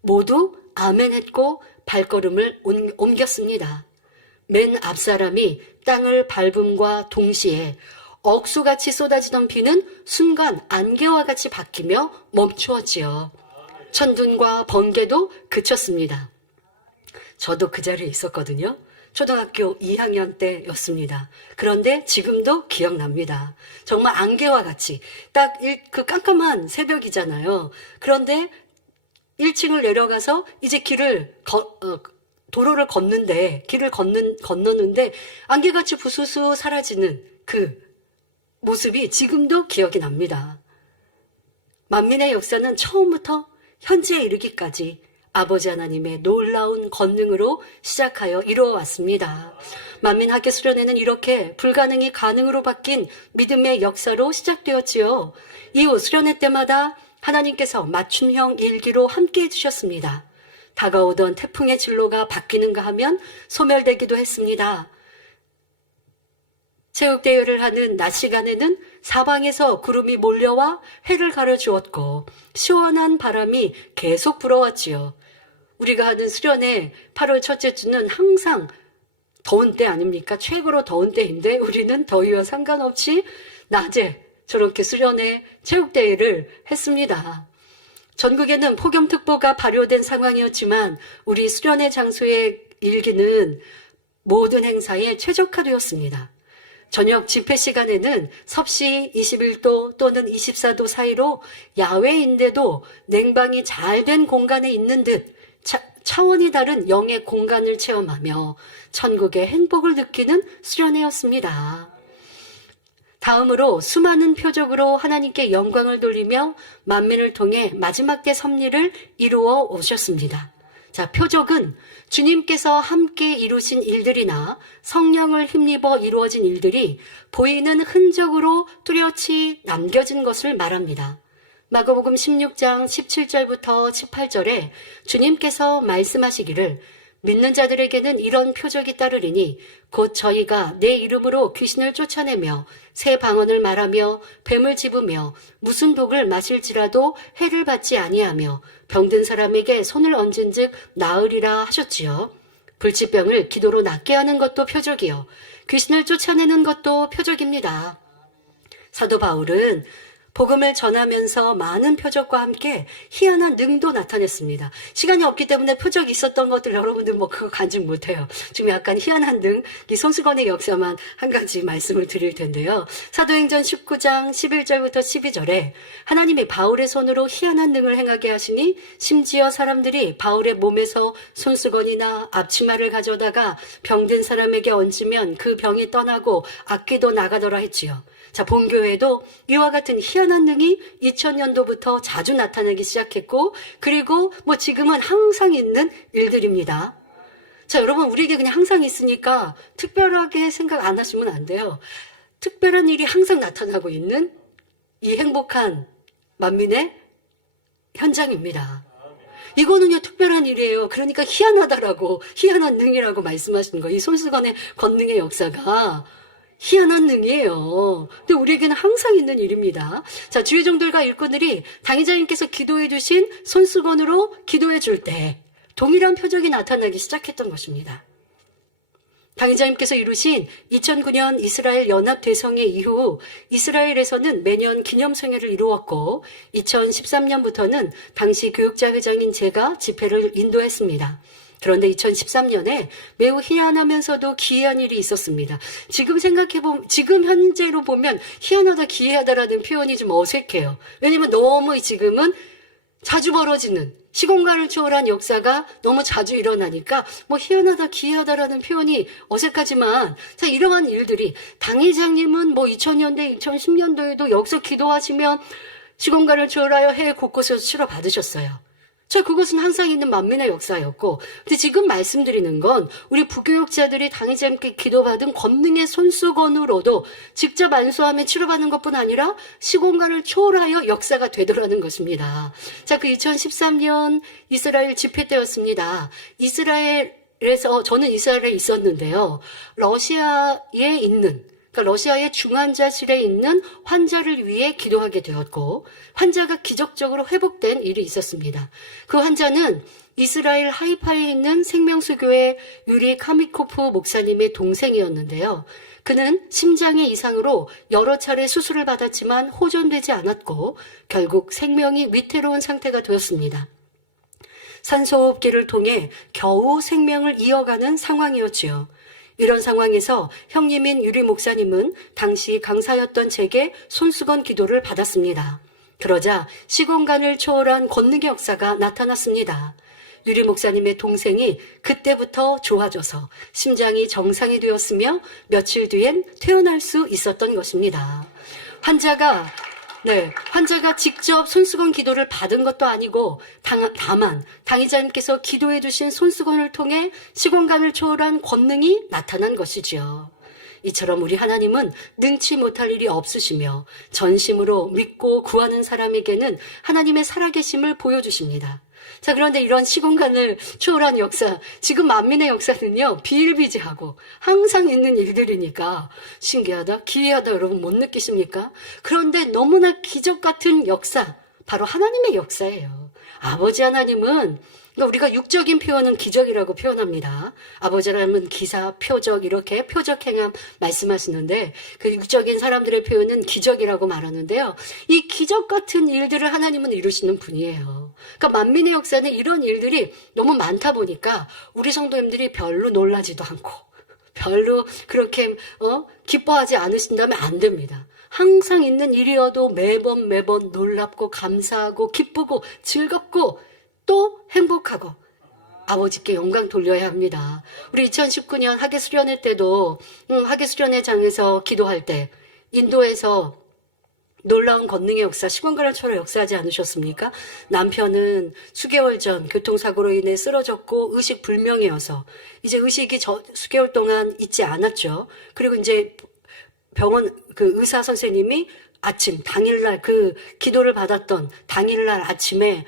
모두 아멘했고 발걸음을 옮겼습니다. 맨 앞사람이 땅을 밟음과 동시에 억수같이 쏟아지던 비는 순간 안개와 같이 바뀌며 멈추었지요. 천둥과 번개도 그쳤습니다. 저도 그 자리에 있었거든요. 초등학교 2학년 때였습니다. 그런데 지금도 기억납니다. 정말 안개와 같이 딱 그 깜깜한 새벽이잖아요. 그런데 1층을 내려가서 이제 도로를 걷는데 길을 건너는데 안개같이 부스스 사라지는 그 모습이 지금도 기억이 납니다. 만민의 역사는 처음부터 현재에 이르기까지 아버지 하나님의 놀라운 권능으로 시작하여 이루어왔습니다. 만민학교 수련회는 이렇게 불가능이 가능으로 바뀐 믿음의 역사로 시작되었지요. 이후 수련회 때마다 하나님께서 맞춤형 일기로 함께 해주셨습니다. 다가오던 태풍의 진로가 바뀌는가 하면 소멸되기도 했습니다. 체육대회를 하는 낮 시간에는 사방에서 구름이 몰려와 해를 가려주었고 시원한 바람이 계속 불어왔지요. 우리가 하는 수련회 8월 첫째 주는 항상 더운 때 아닙니까? 최고로 더운 때인데 우리는 더위와 상관없이 낮에 저렇게 수련회 체육대회를 했습니다. 전국에는 폭염특보가 발효된 상황이었지만 우리 수련회 장소의 일기는 모든 행사에 최적화되었습니다. 저녁 집회 시간에는 섭씨 21도 또는 24도 사이로 야외인데도 냉방이 잘 된 공간에 있는 듯 차원이 다른 영의 공간을 체험하며 천국의 행복을 느끼는 수련회였습니다. 다음으로 수많은 표적으로 하나님께 영광을 돌리며 만민을 통해 마지막 때 섭리를 이루어 오셨습니다. 자, 표적은 주님께서 함께 이루신 일들이나 성령을 힘입어 이루어진 일들이 보이는 흔적으로 뚜렷이 남겨진 것을 말합니다. 마가복음 16장 17절부터 18절에 주님께서 말씀하시기를 믿는 자들에게는 이런 표적이 따르리니 곧 저희가 내 이름으로 귀신을 쫓아내며 새 방언을 말하며 뱀을 집으며 무슨 독을 마실지라도 해를 받지 아니하며 병든 사람에게 손을 얹은즉 나으리라 하셨지요. 불치병을 기도로 낫게 하는 것도 표적이요 귀신을 쫓아내는 것도 표적입니다. 사도 바울은 복음을 전하면서 많은 표적과 함께 희한한 능도 나타냈습니다. 시간이 없기 때문에 표적이 있었던 것들 여러분들 뭐 그거 간증 못해요. 지금 약간 희한한 능, 이 손수건의 역사만 한 가지 말씀을 드릴 텐데요. 사도행전 19장 11절부터 12절에 하나님이 바울의 손으로 희한한 능을 행하게 하시니 심지어 사람들이 바울의 몸에서 손수건이나 앞치마를 가져다가 병든 사람에게 얹으면 그 병이 떠나고 악귀도 나가더라 했지요. 자, 본교회도 이와 같은 희한한 능이 2000년도부터 자주 나타나기 시작했고, 그리고 뭐 지금은 항상 있는 일들입니다. 자, 여러분, 우리에게 그냥 항상 있으니까 특별하게 생각 안 하시면 안 돼요. 특별한 일이 항상 나타나고 있는 이 행복한 만민의 현장입니다. 이거는요, 특별한 일이에요. 그러니까 희한하다라고, 희한한 능이라고 말씀하시는 거예요. 이 손수건의 권능의 역사가 희한한 능이에요. 근데 우리에게는 항상 있는 일입니다. 자, 주의 종들과 일꾼들이 당의자님께서 기도해 주신 손수건으로 기도해 줄 때 동일한 표적이 나타나기 시작했던 것입니다. 당의자님께서 이루신 2009년 이스라엘 연합 대성회 이후 이스라엘에서는 매년 기념성회를 이루었고 2013년부터는 당시 교육자 회장인 제가 집회를 인도했습니다. 그런데 2013년에 매우 희한하면서도 기이한 일이 있었습니다. 지금 지금 현재로 보면 희한하다, 기이하다라는 표현이 좀 어색해요. 왜냐면 너무 지금은 자주 벌어지는 시공간을 초월한 역사가 너무 자주 일어나니까 뭐 희한하다, 기이하다라는 표현이 어색하지만 자, 이러한 일들이 당회장님은 뭐 2000년대, 2010년도에도 여기서 기도하시면 시공간을 초월하여 해외 곳곳에서 치료받으셨어요. 자, 그것은 항상 있는 만민의 역사였고, 근데 지금 말씀드리는 건 우리 부교육자들이 당의자님께 기도받은 권능의 손수건으로도 직접 안수하며 치료받는 것뿐 아니라 시공간을 초월하여 역사가 되더라는 것입니다. 자, 그 2013년 이스라엘 집회 때였습니다. 저는 이스라엘에 있었는데요. 러시아에 있는 러시아의 중환자실에 있는 환자를 위해 기도하게 되었고 환자가 기적적으로 회복된 일이 있었습니다. 그 환자는 이스라엘 하이파에 있는 생명수교회 유리 카미코프 목사님의 동생이었는데요. 그는 심장의 이상으로 여러 차례 수술을 받았지만 호전되지 않았고 결국 생명이 위태로운 상태가 되었습니다. 산소호흡기를 통해 겨우 생명을 이어가는 상황이었지요. 이런 상황에서 형님인 유리 목사님은 당시 강사였던 제게 손수건 기도를 받았습니다. 그러자 시공간을 초월한 권능의 역사가 나타났습니다. 유리 목사님의 동생이 그때부터 좋아져서 심장이 정상이 되었으며 며칠 뒤엔 퇴원할 수 있었던 것입니다. 환자가 직접 손수건 기도를 받은 것도 아니고 다만 당의자님께서 기도해 주신 손수건을 통해 시공간을 초월한 권능이 나타난 것이지요. 이처럼 우리 하나님은 능치 못할 일이 없으시며 전심으로 믿고 구하는 사람에게는 하나님의 살아계심을 보여주십니다. 자, 그런데 이런 시공간을 초월한 역사, 지금 만민의 역사는요, 비일비재하고 항상 있는 일들이니까 신기하다, 기이하다 여러분 못 느끼십니까? 그런데 너무나 기적 같은 역사, 바로 하나님의 역사예요. 아버지 하나님은 우리가 육적인 표현은 기적이라고 표현합니다. 아버지라면 기사, 표적 이렇게 표적 행함 말씀하시는데 그 육적인 사람들의 표현은 기적이라고 말하는데요. 이 기적 같은 일들을 하나님은 이루시는 분이에요. 그러니까 만민의 역사는 이런 일들이 너무 많다 보니까 우리 성도님들이 별로 놀라지도 않고 별로 그렇게 기뻐하지 않으신다면 안 됩니다. 항상 있는 일이어도 매번 놀랍고 감사하고 기쁘고 즐겁고 또 행복하고 아버지께 영광 돌려야 합니다. 우리 2019년 학예수련회 때도 학예수련회 장에서 기도할 때 인도에서 놀라운 권능의 역사, 시공간을 초월 역사하지 않으셨습니까? 남편은 수개월 전 교통사고로 인해 쓰러졌고 의식불명이어서 이제 의식이 수개월 동안 있지 않았죠. 그리고 이제 병원 그 의사 선생님이 당일날 그 기도를 받았던 당일날 아침에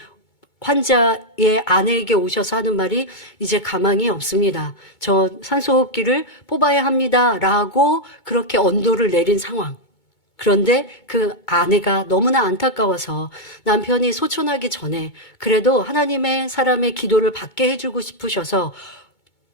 환자의 아내에게 오셔서 하는 말이 이제 가망이 없습니다. 저 산소호흡기를 뽑아야 합니다. 라고 그렇게 언도를 내린 상황. 그런데 그 아내가 너무나 안타까워서 남편이 소천하기 전에 그래도 하나님의 사람의 기도를 받게 해주고 싶으셔서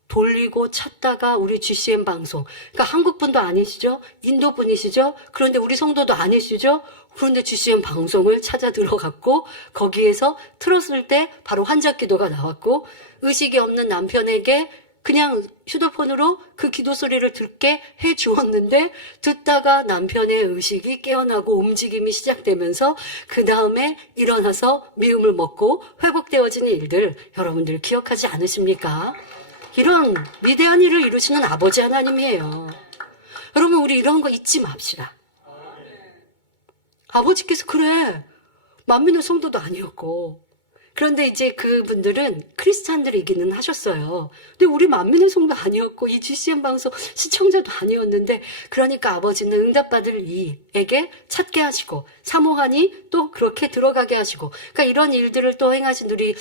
돌리고 찾다가 우리 GCN 방송, 그러니까 한국 분도 아니시죠? 인도 분이시죠? 그런데 우리 성도도 아니시죠? 그런데 GCN 방송을 찾아 들어갔고 거기에서 틀었을 때 바로 환자 기도가 나왔고 의식이 없는 남편에게 그냥 휴대폰으로 그 기도 소리를 듣게 해 주었는데 듣다가 남편의 의식이 깨어나고 움직임이 시작되면서 그 다음에 일어나서 미움을 먹고 회복되어지는 일들 여러분들 기억하지 않으십니까? 이런 위대한 일을 이루시는 아버지 하나님이에요. 여러분 우리 이런 거 잊지 맙시다. 아버지께서 그래 만민의 성도도 아니었고 그런데 이제 그분들은 크리스찬들이기는 하셨어요. 근데 우리 만민의 성도 아니었고 이 GCN 방송 시청자도 아니었는데 그러니까 아버지는 응답받을 이에게 찾게 하시고 사모하니 또 그렇게 들어가게 하시고 그러니까 이런 일들을 또 행하신 우리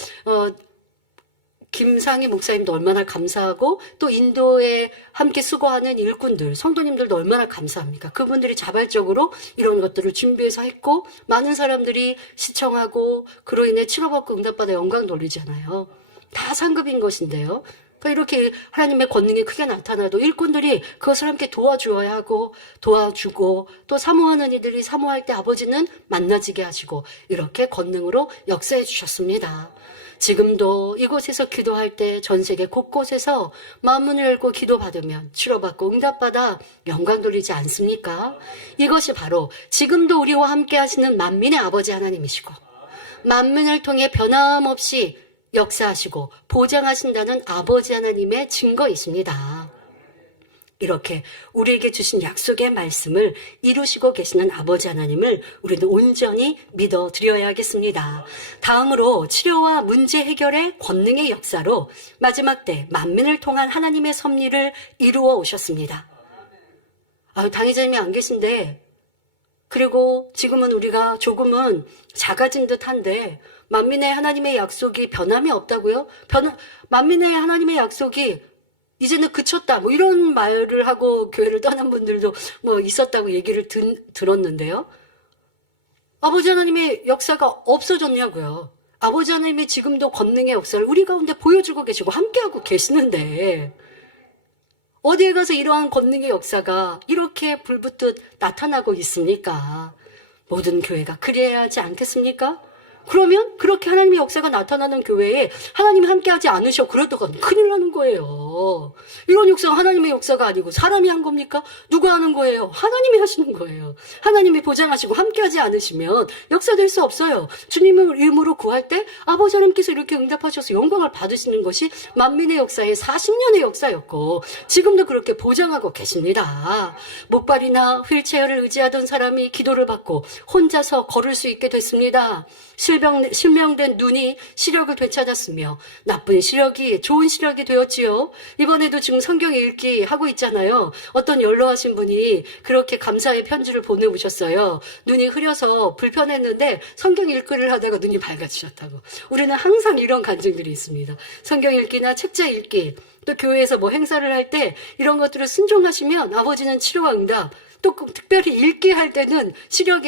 김상희 목사님도 얼마나 감사하고 또 인도에 함께 수고하는 일꾼들, 성도님들도 얼마나 감사합니까? 그분들이 자발적으로 이런 것들을 준비해서 했고 많은 사람들이 시청하고 그로 인해 치료받고 응답받아 영광 돌리잖아요. 다 상급인 것인데요. 그러니까 이렇게 하나님의 권능이 크게 나타나도 일꾼들이 그것을 함께 도와주어야 하고 도와주고 또 사모하는 이들이 사모할 때 아버지는 만나지게 하시고 이렇게 권능으로 역사해 주셨습니다. 지금도 이곳에서 기도할 때 전 세계 곳곳에서 마음문을 열고 기도받으면 치료받고 응답받아 영광 돌리지 않습니까? 이것이 바로 지금도 우리와 함께 하시는 만민의 아버지 하나님이시고 만민을 통해 변함없이 역사하시고 보장하신다는 아버지 하나님의 증거이십니다. 이렇게 우리에게 주신 약속의 말씀을 이루시고 계시는 아버지 하나님을 우리는 온전히 믿어드려야겠습니다. 다음으로 치료와 문제 해결의 권능의 역사로 마지막 때 만민을 통한 하나님의 섭리를 이루어 오셨습니다. 당의자님이 안 계신데 그리고 지금은 우리가 조금은 작아진 듯한데 만민의 하나님의 약속이 변함이 없다고요? 만민의 하나님의 약속이 이제는 그쳤다. 뭐 이런 말을 하고 교회를 떠난 분들도 뭐 있었다고 얘기를 들었는데요. 아버지 하나님의 역사가 없어졌냐고요. 아버지 하나님이 지금도 권능의 역사를 우리 가운데 보여주고 계시고 함께하고 계시는데 어디에 가서 이러한 권능의 역사가 이렇게 불붙듯 나타나고 있습니까? 모든 교회가 그래야 하지 않겠습니까? 그러면 그렇게 하나님의 역사가 나타나는 교회에 하나님이 함께하지 않으셔 그러다가 큰일 나는 거예요. 이런 역사가 하나님의 역사가 아니고 사람이 한 겁니까? 누가 하는 거예요? 하나님이 하시는 거예요. 하나님이 보장하시고 함께하지 않으시면 역사될 수 없어요. 주님을 이름으로 구할 때 아버지 하나님께서 이렇게 응답하셔서 영광을 받으시는 것이 만민의 역사의 40년의 역사였고 지금도 그렇게 보장하고 계십니다. 목발이나 휠체어를 의지하던 사람이 기도를 받고 혼자서 걸을 수 있게 됐습니다. 실명된 눈이 시력을 되찾았으며 나쁜 시력이 좋은 시력이 되었지요. 이번에도 지금 성경 읽기 하고 있잖아요. 어떤 연로하신 분이 그렇게 감사의 편지를 보내오셨어요. 눈이 흐려서 불편했는데 성경 읽기를 하다가 눈이 밝아지셨다고. 우리는 항상 이런 간증들이 있습니다. 성경 읽기나 책자 읽기 또 교회에서 뭐 행사를 할 때 이런 것들을 순종하시면 아버지는 치료와 응답 또 특별히 읽기 할 때는 시력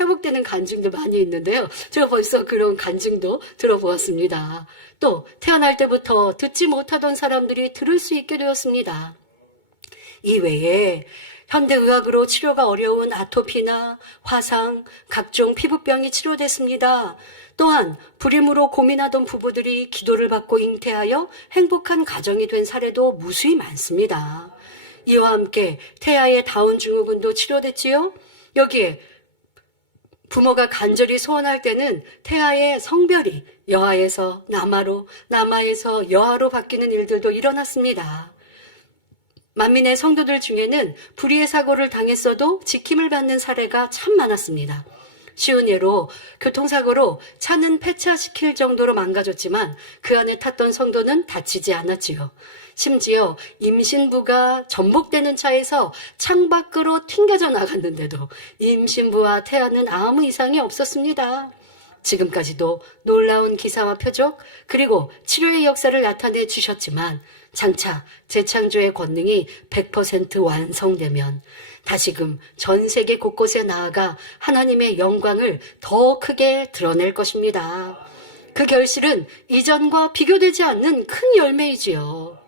회복되는 간증도 많이 있는데요. 제가 벌써 그런 간증도 들어보았습니다. 또 태어날 때부터 듣지 못하던 사람들이 들을 수 있게 되었습니다. 이 외에 현대의학으로 치료가 어려운 아토피나 화상, 각종 피부병이 치료됐습니다. 또한 불임으로 고민하던 부부들이 기도를 받고 잉태하여 행복한 가정이 된 사례도 무수히 많습니다. 이와 함께 태아의 다운 증후군도 치료됐지요. 여기에 부모가 간절히 소원할 때는 태아의 성별이 여아에서 남아로, 남아에서 여아로 바뀌는 일들도 일어났습니다. 만민의 성도들 중에는 불의의 사고를 당했어도 지킴을 받는 사례가 참 많았습니다. 쉬운 예로 교통사고로 차는 폐차시킬 정도로 망가졌지만 그 안에 탔던 성도는 다치지 않았지요. 심지어 임신부가 전복되는 차에서 창밖으로 튕겨져 나갔는데도 임신부와 태아는 아무 이상이 없었습니다. 지금까지도 놀라운 기사와 표적 그리고 치료의 역사를 나타내 주셨지만 장차 재창조의 권능이 100% 완성되면 다시금 전 세계 곳곳에 나아가 하나님의 영광을 더 크게 드러낼 것입니다. 그 결실은 이전과 비교되지 않는 큰 열매이지요.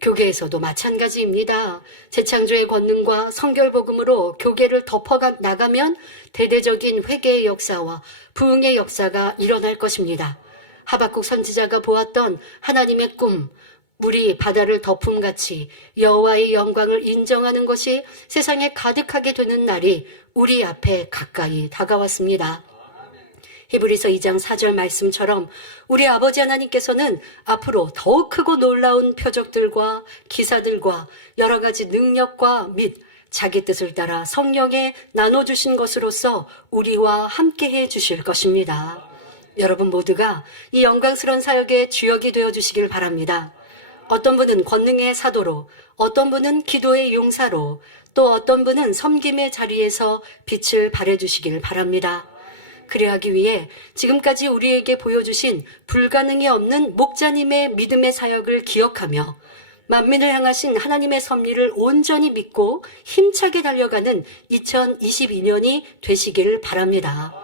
교계에서도 마찬가지입니다. 재창조의 권능과 성결복음으로 교계를 덮어가 나가면 대대적인 회개의 역사와 부흥의 역사가 일어날 것입니다. 하박국 선지자가 보았던 하나님의 꿈, 물이 바다를 덮음같이 여호와의 영광을 인정하는 것이 세상에 가득하게 되는 날이 우리 앞에 가까이 다가왔습니다. 히브리서 2장 4절 말씀처럼 우리 아버지 하나님께서는 앞으로 더욱 크고 놀라운 표적들과 기사들과 여러 가지 능력과 및 자기 뜻을 따라 성령에 나눠주신 것으로서 우리와 함께해 주실 것입니다. 여러분 모두가 이 영광스러운 사역의 주역이 되어주시길 바랍니다. 어떤 분은 권능의 사도로, 어떤 분은 기도의 용사로, 또 어떤 분은 섬김의 자리에서 빛을 발해주시길 바랍니다. 그래하기 위해 지금까지 우리에게 보여주신 불가능이 없는 목자님의 믿음의 사역을 기억하며 만민을 향하신 하나님의 섭리를 온전히 믿고 힘차게 달려가는 2022년이 되시길 바랍니다.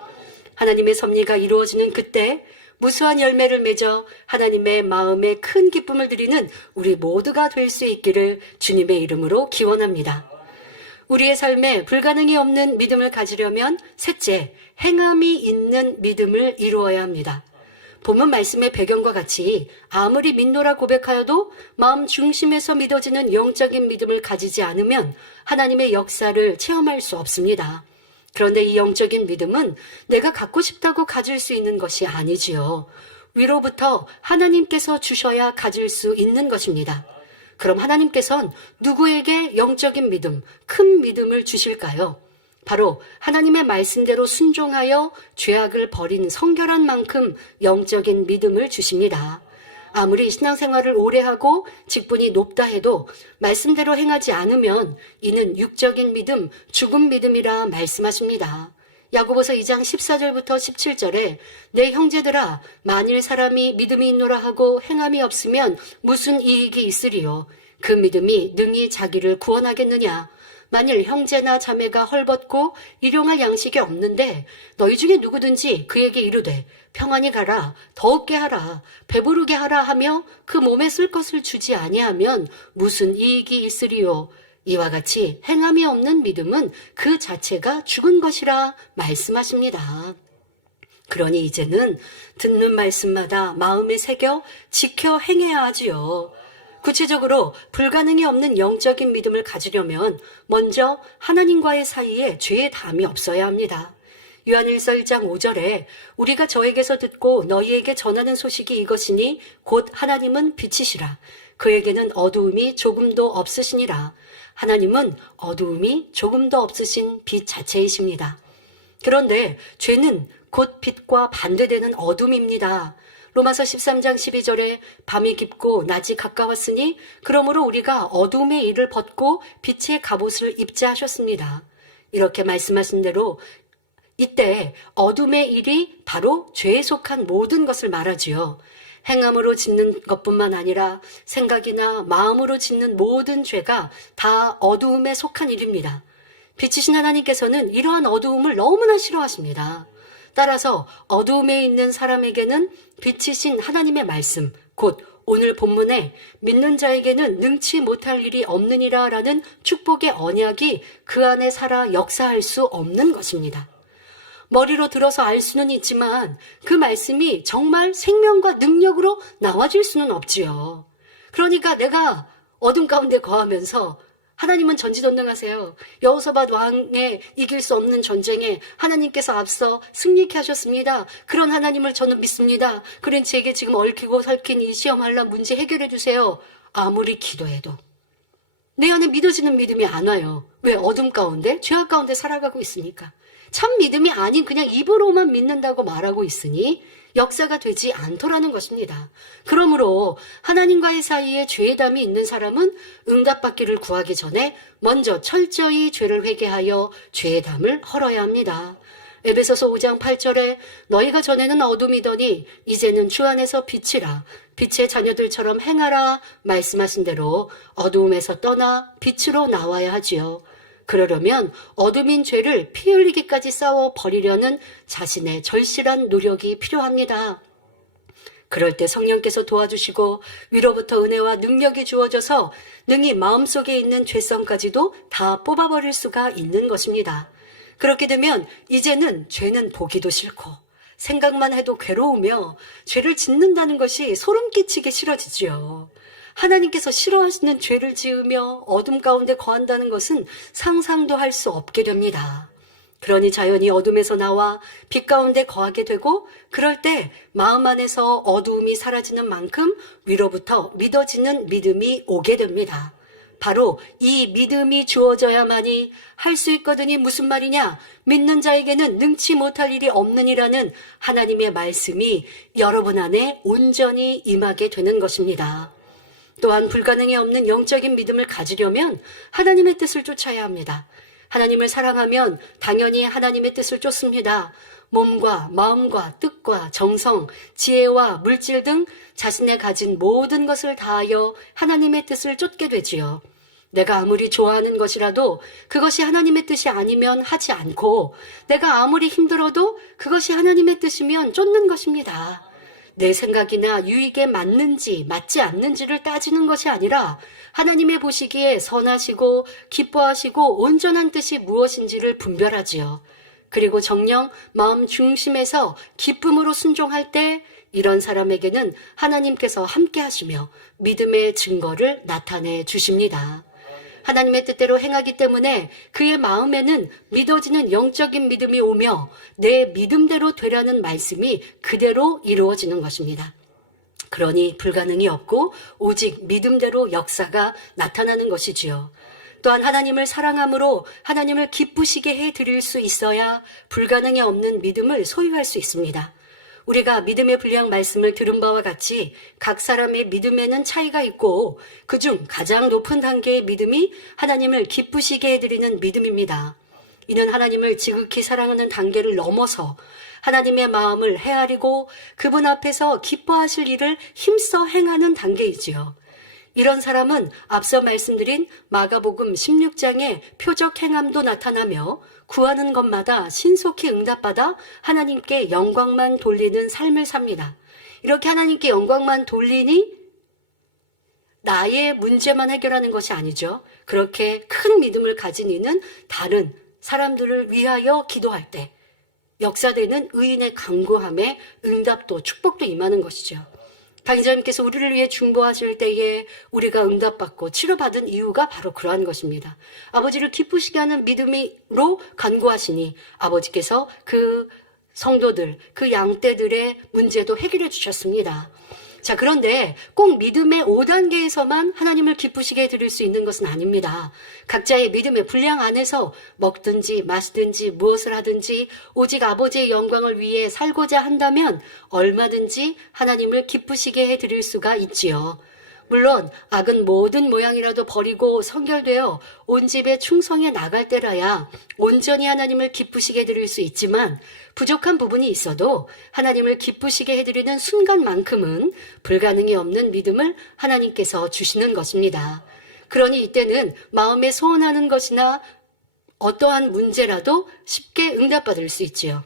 하나님의 섭리가 이루어지는 그때 무수한 열매를 맺어 하나님의 마음에 큰 기쁨을 드리는 우리 모두가 될 수 있기를 주님의 이름으로 기원합니다. 우리의 삶에 불가능이 없는 믿음을 가지려면 셋째, 행함이 있는 믿음을 이루어야 합니다. 본문 말씀의 배경과 같이 아무리 믿노라 고백하여도 마음 중심에서 믿어지는 영적인 믿음을 가지지 않으면 하나님의 역사를 체험할 수 없습니다. 그런데 이 영적인 믿음은 내가 갖고 싶다고 가질 수 있는 것이 아니지요. 위로부터 하나님께서 주셔야 가질 수 있는 것입니다. 그럼 하나님께서는 누구에게 영적인 믿음, 큰 믿음을 주실까요? 바로 하나님의 말씀대로 순종하여 죄악을 버린 성결한 만큼 영적인 믿음을 주십니다. 아무리 신앙생활을 오래 하고 직분이 높다 해도 말씀대로 행하지 않으면 이는 육적인 믿음, 죽은 믿음이라 말씀하십니다. 야고보서 2장 14절부터 17절에 내 형제들아 만일 사람이 믿음이 있노라 하고 행함이 없으면 무슨 이익이 있으리요. 그 믿음이 능히 자기를 구원하겠느냐. 만일 형제나 자매가 헐벗고 일용할 양식이 없는데 너희 중에 누구든지 그에게 이르되 평안히 가라, 더욱게 하라, 배부르게 하라 하며 그 몸에 쓸 것을 주지 아니하면 무슨 이익이 있으리요. 이와 같이 행함이 없는 믿음은 그 자체가 죽은 것이라 말씀하십니다. 그러니 이제는 듣는 말씀마다 마음에 새겨 지켜 행해야 하지요. 구체적으로 불가능이 없는 영적인 믿음을 가지려면 먼저 하나님과의 사이에 죄의 담이 없어야 합니다. 요한일서 1장 5절에 우리가 저에게서 듣고 너희에게 전하는 소식이 이것이니 곧 하나님은 빛이시라. 그에게는 어두움이 조금도 없으시니라. 하나님은 어두움이 조금도 없으신 빛 자체이십니다. 그런데 죄는 곧 빛과 반대되는 어둠입니다. 로마서 13장 12절에 밤이 깊고 낮이 가까웠으니 그러므로 우리가 어둠의 일을 벗고 빛의 갑옷을 입자 하셨습니다. 이렇게 말씀하신 대로 이때 어둠의 일이 바로 죄에 속한 모든 것을 말하지요. 행함으로 짓는 것뿐만 아니라 생각이나 마음으로 짓는 모든 죄가 다 어두움에 속한 일입니다. 빛이신 하나님께서는 이러한 어두움을 너무나 싫어하십니다. 따라서 어두움에 있는 사람에게는 빛이신 하나님의 말씀, 곧 오늘 본문에 믿는 자에게는 능치 못할 일이 없느니라 라는 축복의 언약이 그 안에 살아 역사할 수 없는 것입니다. 머리로 들어서 알 수는 있지만 그 말씀이 정말 생명과 능력으로 나와질 수는 없지요. 그러니까 내가 어둠 가운데 거하면서 하나님은 전지전능하세요. 여호사밧 왕의 이길 수 없는 전쟁에 하나님께서 앞서 승리케 하셨습니다. 그런 하나님을 저는 믿습니다. 그런 제게 지금 얽히고 설킨 이 시험할란 문제 해결해 주세요. 아무리 기도해도 내 안에 믿어지는 믿음이 안 와요. 왜? 어둠 가운데, 죄악 가운데 살아가고 있으니까. 참 믿음이 아닌 그냥 입으로만 믿는다고 말하고 있으니 역사가 되지 않더라는 것입니다. 그러므로 하나님과의 사이에 죄의 담이 있는 사람은 응답받기를 구하기 전에 먼저 철저히 죄를 회개하여 죄의 담을 헐어야 합니다. 에베소서 5장 8절에 너희가 전에는 어둠이더니 이제는 주 안에서 빛이라 빛의 자녀들처럼 행하라 말씀하신 대로 어두움에서 떠나 빛으로 나와야 하지요. 그러려면 어둠인 죄를 피 흘리기까지 싸워 버리려는 자신의 절실한 노력이 필요합니다. 그럴 때 성령께서 도와주시고 위로부터 은혜와 능력이 주어져서 능히 마음속에 있는 죄성까지도 다 뽑아버릴 수가 있는 것입니다. 그렇게 되면 이제는 죄는 보기도 싫고 생각만 해도 괴로우며 죄를 짓는다는 것이 소름 끼치게 싫어지지요. 하나님께서 싫어하시는 죄를 지으며 어둠 가운데 거한다는 것은 상상도 할 수 없게 됩니다. 그러니 자연히 어둠에서 나와 빛 가운데 거하게 되고 그럴 때 마음 안에서 어두움이 사라지는 만큼 위로부터 믿어지는 믿음이 오게 됩니다. 바로 이 믿음이 주어져야만이 할 수 있거든이 무슨 말이냐? 믿는 자에게는 능치 못할 일이 없느니라는 하나님의 말씀이 여러분 안에 온전히 임하게 되는 것입니다. 또한 불가능이 없는 영적인 믿음을 가지려면 하나님의 뜻을 쫓아야 합니다. 하나님을 사랑하면 당연히 하나님의 뜻을 쫓습니다. 몸과 마음과 뜻과 정성, 지혜와 물질 등 자신의 가진 모든 것을 다하여 하나님의 뜻을 쫓게 되지요. 내가 아무리 좋아하는 것이라도 그것이 하나님의 뜻이 아니면 하지 않고 내가 아무리 힘들어도 그것이 하나님의 뜻이면 쫓는 것입니다. 내 생각이나 유익에 맞는지 맞지 않는지를 따지는 것이 아니라 하나님의 보시기에 선하시고 기뻐하시고 온전한 뜻이 무엇인지를 분별하지요. 그리고 정녕 마음 중심에서 기쁨으로 순종할 때 이런 사람에게는 하나님께서 함께 하시며 믿음의 증거를 나타내 주십니다. 하나님의 뜻대로 행하기 때문에 그의 마음에는 믿어지는 영적인 믿음이 오며 내 믿음대로 되라는 말씀이 그대로 이루어지는 것입니다. 그러니 불가능이 없고 오직 믿음대로 역사가 나타나는 것이지요. 또한 하나님을 사랑함으로 하나님을 기쁘시게 해드릴 수 있어야 불가능이 없는 믿음을 소유할 수 있습니다. 우리가 믿음의 분량 말씀을 들은 바와 같이 각 사람의 믿음에는 차이가 있고 그중 가장 높은 단계의 믿음이 하나님을 기쁘시게 해드리는 믿음입니다. 이는 하나님을 지극히 사랑하는 단계를 넘어서 하나님의 마음을 헤아리고 그분 앞에서 기뻐하실 일을 힘써 행하는 단계이지요. 이런 사람은 앞서 말씀드린 마가복음 16장의 표적 행함도 나타나며 구하는 것마다 신속히 응답받아 하나님께 영광만 돌리는 삶을 삽니다. 이렇게 하나님께 영광만 돌리니 나의 문제만 해결하는 것이 아니죠. 그렇게 큰 믿음을 가진 이는 다른 사람들을 위하여 기도할 때 역사되는 의인의 간구함에 응답도 축복도 임하는 것이죠. 강의자님께서 우리를 위해 중보하실 때에 우리가 응답받고 치료받은 이유가 바로 그러한 것입니다. 아버지를 기쁘시게 하는 믿음으로 간구하시니 아버지께서 그 성도들, 그 양떼들의 문제도 해결해 주셨습니다. 자, 그런데 꼭 믿음의 5단계에서만 하나님을 기쁘시게 해드릴 수 있는 것은 아닙니다. 각자의 믿음의 분량 안에서 먹든지 마시든지 무엇을 하든지 오직 아버지의 영광을 위해 살고자 한다면 얼마든지 하나님을 기쁘시게 해드릴 수가 있지요. 물론 악은 모든 모양이라도 버리고 성결되어 온 집에 충성해 나갈 때라야 온전히 하나님을 기쁘시게 해드릴 수 있지만 부족한 부분이 있어도 하나님을 기쁘시게 해드리는 순간만큼은 불가능이 없는 믿음을 하나님께서 주시는 것입니다. 그러니 이때는 마음에 소원하는 것이나 어떠한 문제라도 쉽게 응답받을 수 있지요.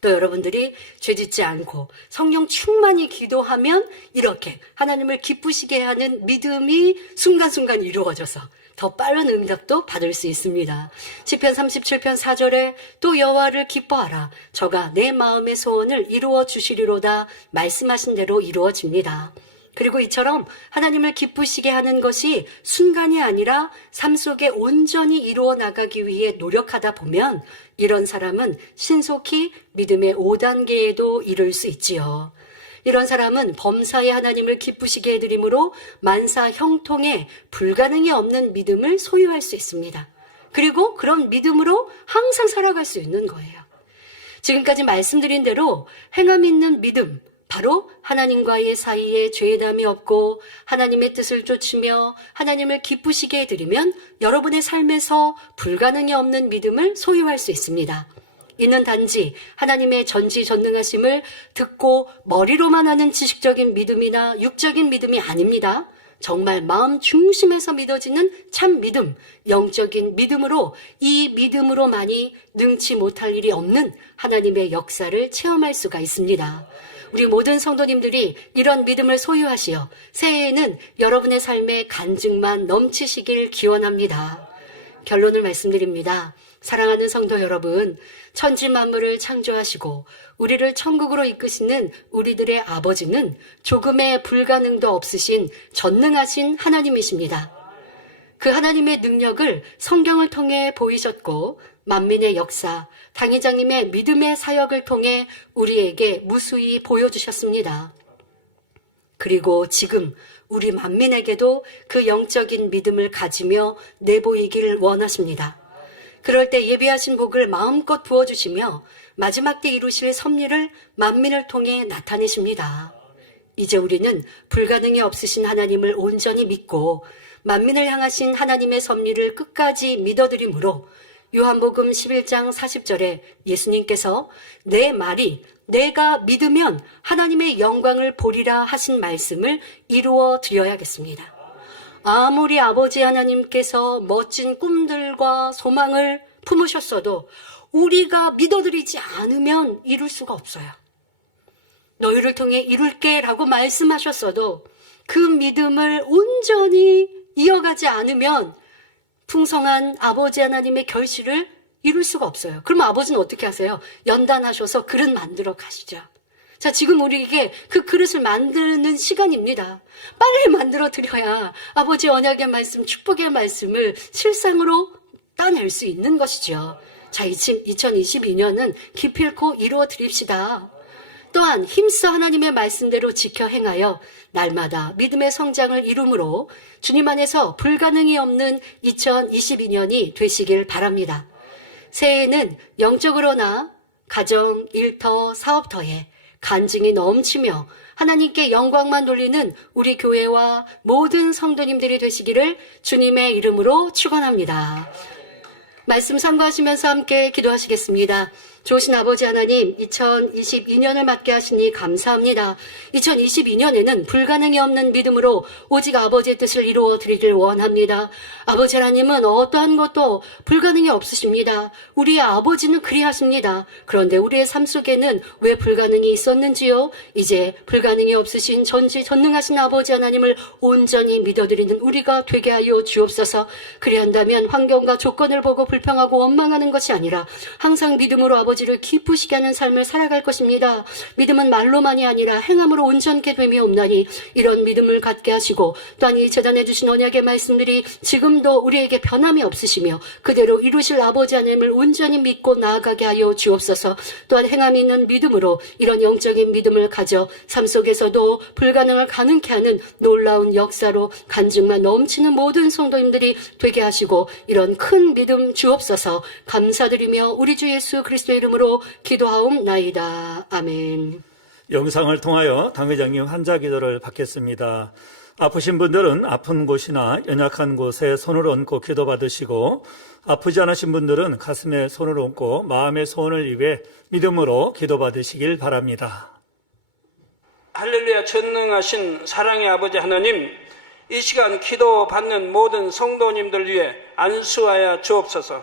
또 여러분들이 죄짓지 않고 성령 충만히 기도하면 이렇게 하나님을 기쁘시게 하는 믿음이 순간순간 이루어져서 더 빠른 응답도 받을 수 있습니다. 시편 37편 4절에 또 여호와를 기뻐하라. 저가 내 마음의 소원을 이루어 주시리로다 말씀하신 대로 이루어집니다. 그리고 이처럼 하나님을 기쁘시게 하는 것이 순간이 아니라 삶 속에 온전히 이루어 나가기 위해 노력하다 보면 이런 사람은 신속히 믿음의 5단계에도 이를 수 있지요. 이런 사람은 범사에 하나님을 기쁘시게 해드림으로 만사 형통에 불가능이 없는 믿음을 소유할 수 있습니다. 그리고 그런 믿음으로 항상 살아갈 수 있는 거예요. 지금까지 말씀드린 대로 행함 있는 믿음, 바로 하나님과의 사이에 죄담이 없고 하나님의 뜻을 쫓으며 하나님을 기쁘시게 해드리면 여러분의 삶에서 불가능이 없는 믿음을 소유할 수 있습니다. 이는 단지 하나님의 전지전능하심을 듣고 머리로만 하는 지식적인 믿음이나 육적인 믿음이 아닙니다. 정말 마음 중심에서 믿어지는 참 믿음, 영적인 믿음으로, 이 믿음으로만이 능치 못할 일이 없는 하나님의 역사를 체험할 수가 있습니다. 우리 모든 성도님들이 이런 믿음을 소유하시어 새해에는 여러분의 삶에 간증만 넘치시길 기원합니다. 결론을 말씀드립니다. 사랑하는 성도 여러분, 천지 만물을 창조하시고 우리를 천국으로 이끄시는 우리들의 아버지는 조금의 불가능도 없으신 전능하신 하나님이십니다. 그 하나님의 능력을 성경을 통해 보이셨고 만민의 역사, 당회장님의 믿음의 사역을 통해 우리에게 무수히 보여주셨습니다. 그리고 지금 우리 만민에게도 그 영적인 믿음을 가지며 내보이기를 원하십니다. 그럴 때 예비하신 복을 마음껏 부어주시며 마지막 때 이루실 섭리를 만민을 통해 나타내십니다. 이제 우리는 불가능이 없으신 하나님을 온전히 믿고 만민을 향하신 하나님의 섭리를 끝까지 믿어드리므로 요한복음 11장 40절에 예수님께서 내 말이 내가 믿으면 하나님의 영광을 보리라 하신 말씀을 이루어 드려야겠습니다. 아무리 아버지 하나님께서 멋진 꿈들과 소망을 품으셨어도 우리가 믿어드리지 않으면 이룰 수가 없어요. 너희를 통해 이룰게 라고 말씀하셨어도 그 믿음을 온전히 이어가지 않으면 풍성한 아버지 하나님의 결실을 이룰 수가 없어요. 그러면 아버지는 어떻게 하세요? 연단하셔서 그릇 만들어 가시죠. 자, 지금 우리에게 그 그릇을 만드는 시간입니다. 빨리 만들어 드려야 아버지 언약의 말씀, 축복의 말씀을 실상으로 따낼 수 있는 것이죠. 자, 2022년은 기필코 이루어 드립시다. 또한 힘써 하나님의 말씀대로 지켜 행하여 날마다 믿음의 성장을 이루므로 주님 안에서 불가능이 없는 2022년이 되시길 바랍니다. 새해에는 영적으로나 가정, 일터, 사업터에 간증이 넘치며 하나님께 영광만 돌리는 우리 교회와 모든 성도님들이 되시기를 주님의 이름으로 축원합니다. 말씀 참고하시면서 함께 기도하시겠습니다. 좋으신 아버지 하나님, 2022년을 맞게 하시니 감사합니다. 2022년에는 불가능이 없는 믿음으로 오직 아버지의 뜻을 이루어 드리길 원합니다. 아버지 하나님은 어떠한 것도 불가능이 없으십니다. 우리의 아버지는 그리하십니다. 그런데 우리의 삶 속에는 왜 불가능이 있었는지요? 이제 불가능이 없으신 전지전능하신 아버지 하나님을 온전히 믿어드리는 우리가 되게 하여 주옵소서. 그리한다면 환경과 조건을 보고 불평하고 원망하는 것이 아니라 항상 믿음으로 아버지를 기쁘시게 하는 삶을 살아갈 것입니다. 믿음은 말로만이 아니라 행함으로 온전케 됨이 없나니 이런 믿음을 갖게 하시고 또한 이 재단해 주신 언약의 말씀들이 지금도 우리에게 변함이 없으시며 그대로 이루실 아버지 하나님을 온전히 믿고 나아가게 하여 주옵소서. 또한 행함이 있는 믿음으로 이런 영적인 믿음을 가져 삶 속에서도 불가능을 가능케 하는 놀라운 역사로 간증만 넘치는 모든 성도님들이 되게 하시고 이런 큰 믿음 주옵소서. 감사드리며 우리 주 예수 그리스도의 이름으로 기도하옵나이다. 아멘. 영상을 통하여 당회장님 환자 기도를 받겠습니다. 아프신 분들은 아픈 곳이나 연약한 곳에 손을 얹고 기도받으시고 아프지 않으신 분들은 가슴에 손을 얹고 마음의 소원을 입에 믿음으로 기도받으시길 바랍니다. 할렐루야. 전능하신 사랑의 아버지 하나님, 이 시간 기도받는 모든 성도님들 위해 안수하여 주옵소서.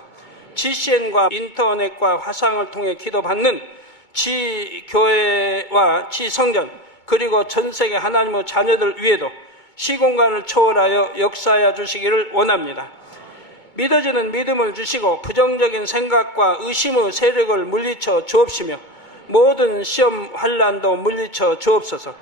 GCN과 인터넷과 화상을 통해 기도받는 지교회와 지성전 그리고 전세계 하나님의 자녀들 위에도 시공간을 초월하여 역사하여 주시기를 원합니다. 믿어지는 믿음을 주시고 부정적인 생각과 의심의 세력을 물리쳐 주옵시며 모든 시험 환난도 물리쳐 주옵소서.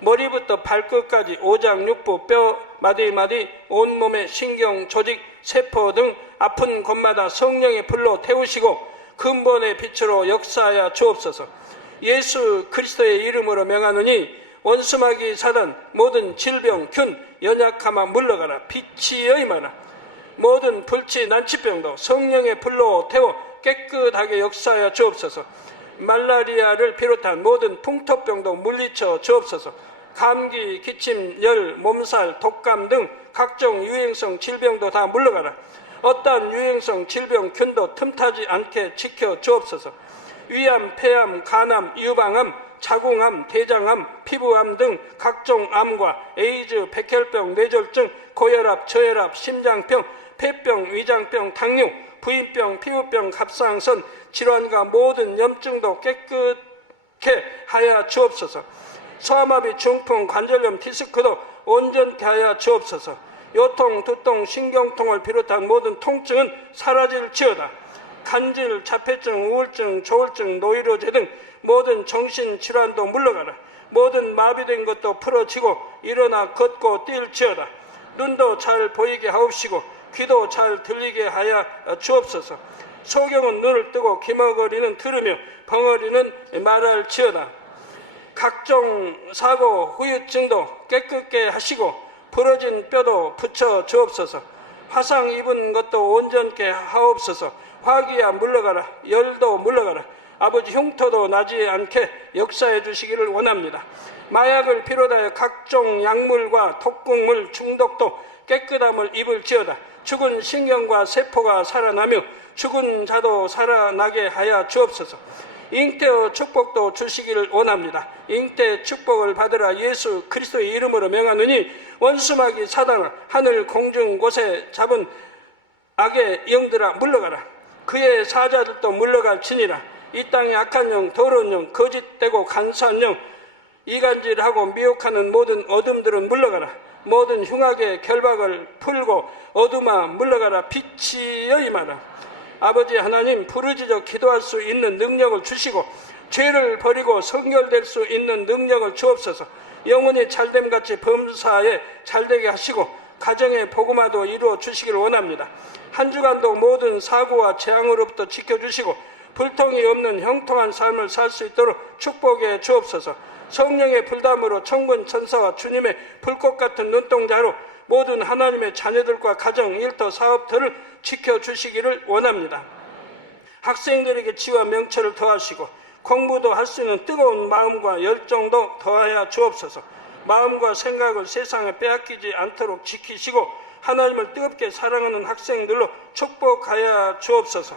머리부터 발끝까지 오장육부 뼈 마디마디 온몸의 신경 조직 세포 등 아픈 곳마다 성령의 불로 태우시고 근본의 빛으로 역사하여 주옵소서. 예수 그리스도의 이름으로 명하노니 원수마귀 사단 모든 질병 균 연약함아 물러가라. 빛이 임하라. 모든 불치 난치병도 성령의 불로 태워 깨끗하게 역사하여 주옵소서. 말라리아를 비롯한 모든 풍토병도 물리쳐 주옵소서. 감기, 기침, 열, 몸살, 독감 등 각종 유행성 질병도 다 물러가라. 어떠한 유행성 질병 균도 틈타지 않게 지켜 주옵소서. 위암, 폐암, 간암, 유방암, 자궁암, 대장암, 피부암 등 각종 암과 에이즈, 백혈병, 뇌졸중, 고혈압, 저혈압, 심장병, 폐병, 위장병, 당뇨, 부인병, 피부병, 갑상선 질환과 모든 염증도 깨끗게 하여 주옵소서. 소아마비, 중풍, 관절염, 디스크도 온전케 하여 주옵소서. 요통, 두통, 신경통을 비롯한 모든 통증은 사라질지어다. 간질, 자폐증, 우울증, 조울증, 노이로제 등 모든 정신질환도 물러가라. 모든 마비된 것도 풀어지고 일어나 걷고 뛸지어다. 눈도 잘 보이게 하옵시고 귀도 잘 들리게 하여 주옵소서. 소경은 눈을 뜨고 기머거리는 들으며 벙어리는 말할지어다. 각종 사고, 후유증도 깨끗게 하시고 부러진 뼈도 붙여 주옵소서. 화상 입은 것도 온전케 하옵소서. 화기야 물러가라. 열도 물러가라. 아버지 흉터도 나지 않게 역사해 주시기를 원합니다. 마약을 비롯하여 각종 약물과 독극물 중독도 깨끗함을 입을지어다. 죽은 신경과 세포가 살아나며 죽은 자도 살아나게 하여 주옵소서. 잉태의 축복도 주시기를 원합니다. 잉태 축복을 받으라. 예수 그리스도의 이름으로 명하느니 원수마귀 사단아 하늘 공중 곳에 잡은 악의 영들아 물러가라. 그의 사자들도 물러갈지니라. 이 땅의 악한 영, 더러운 영, 거짓되고 간사한 영, 이간질하고 미혹하는 모든 어둠들은 물러가라. 모든 흉악의 결박을 풀고 어둠아 물러가라. 빛이여 임하라. 아버지 하나님, 부르짖어 기도할 수 있는 능력을 주시고 죄를 버리고 성결될 수 있는 능력을 주옵소서. 영혼이 잘됨같이 범사에 잘되게 하시고 가정의 복음화도 이루어 주시길 원합니다. 한 주간도 모든 사고와 재앙으로부터 지켜주시고 불통이 없는 형통한 삶을 살 수 있도록 축복해 주옵소서. 성령의 불담으로 천군 천사와 주님의 불꽃 같은 눈동자로 모든 하나님의 자녀들과 가정, 일터, 사업들을 지켜주시기를 원합니다. 학생들에게 지와 명철을 더하시고 공부도 할 수 있는 뜨거운 마음과 열정도 더하여 주옵소서. 마음과 생각을 세상에 빼앗기지 않도록 지키시고 하나님을 뜨겁게 사랑하는 학생들로 축복하여 주옵소서.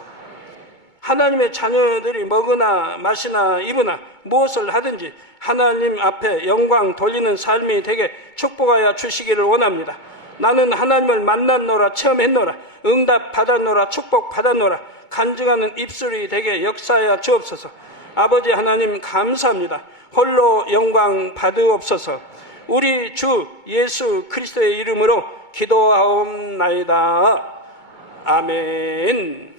하나님의 자녀들이 먹으나 마시나 입으나 무엇을 하든지 하나님 앞에 영광 돌리는 삶이 되게 축복하여 주시기를 원합니다. 나는 하나님을 만났노라, 체험했노라, 응답 받았노라, 축복 받았노라, 간증하는 입술이 되게 역사하여 주옵소서. 아버지 하나님 감사합니다. 홀로 영광 받으옵소서. 우리 주 예수 그리스도의 이름으로 기도하옵나이다. 아멘.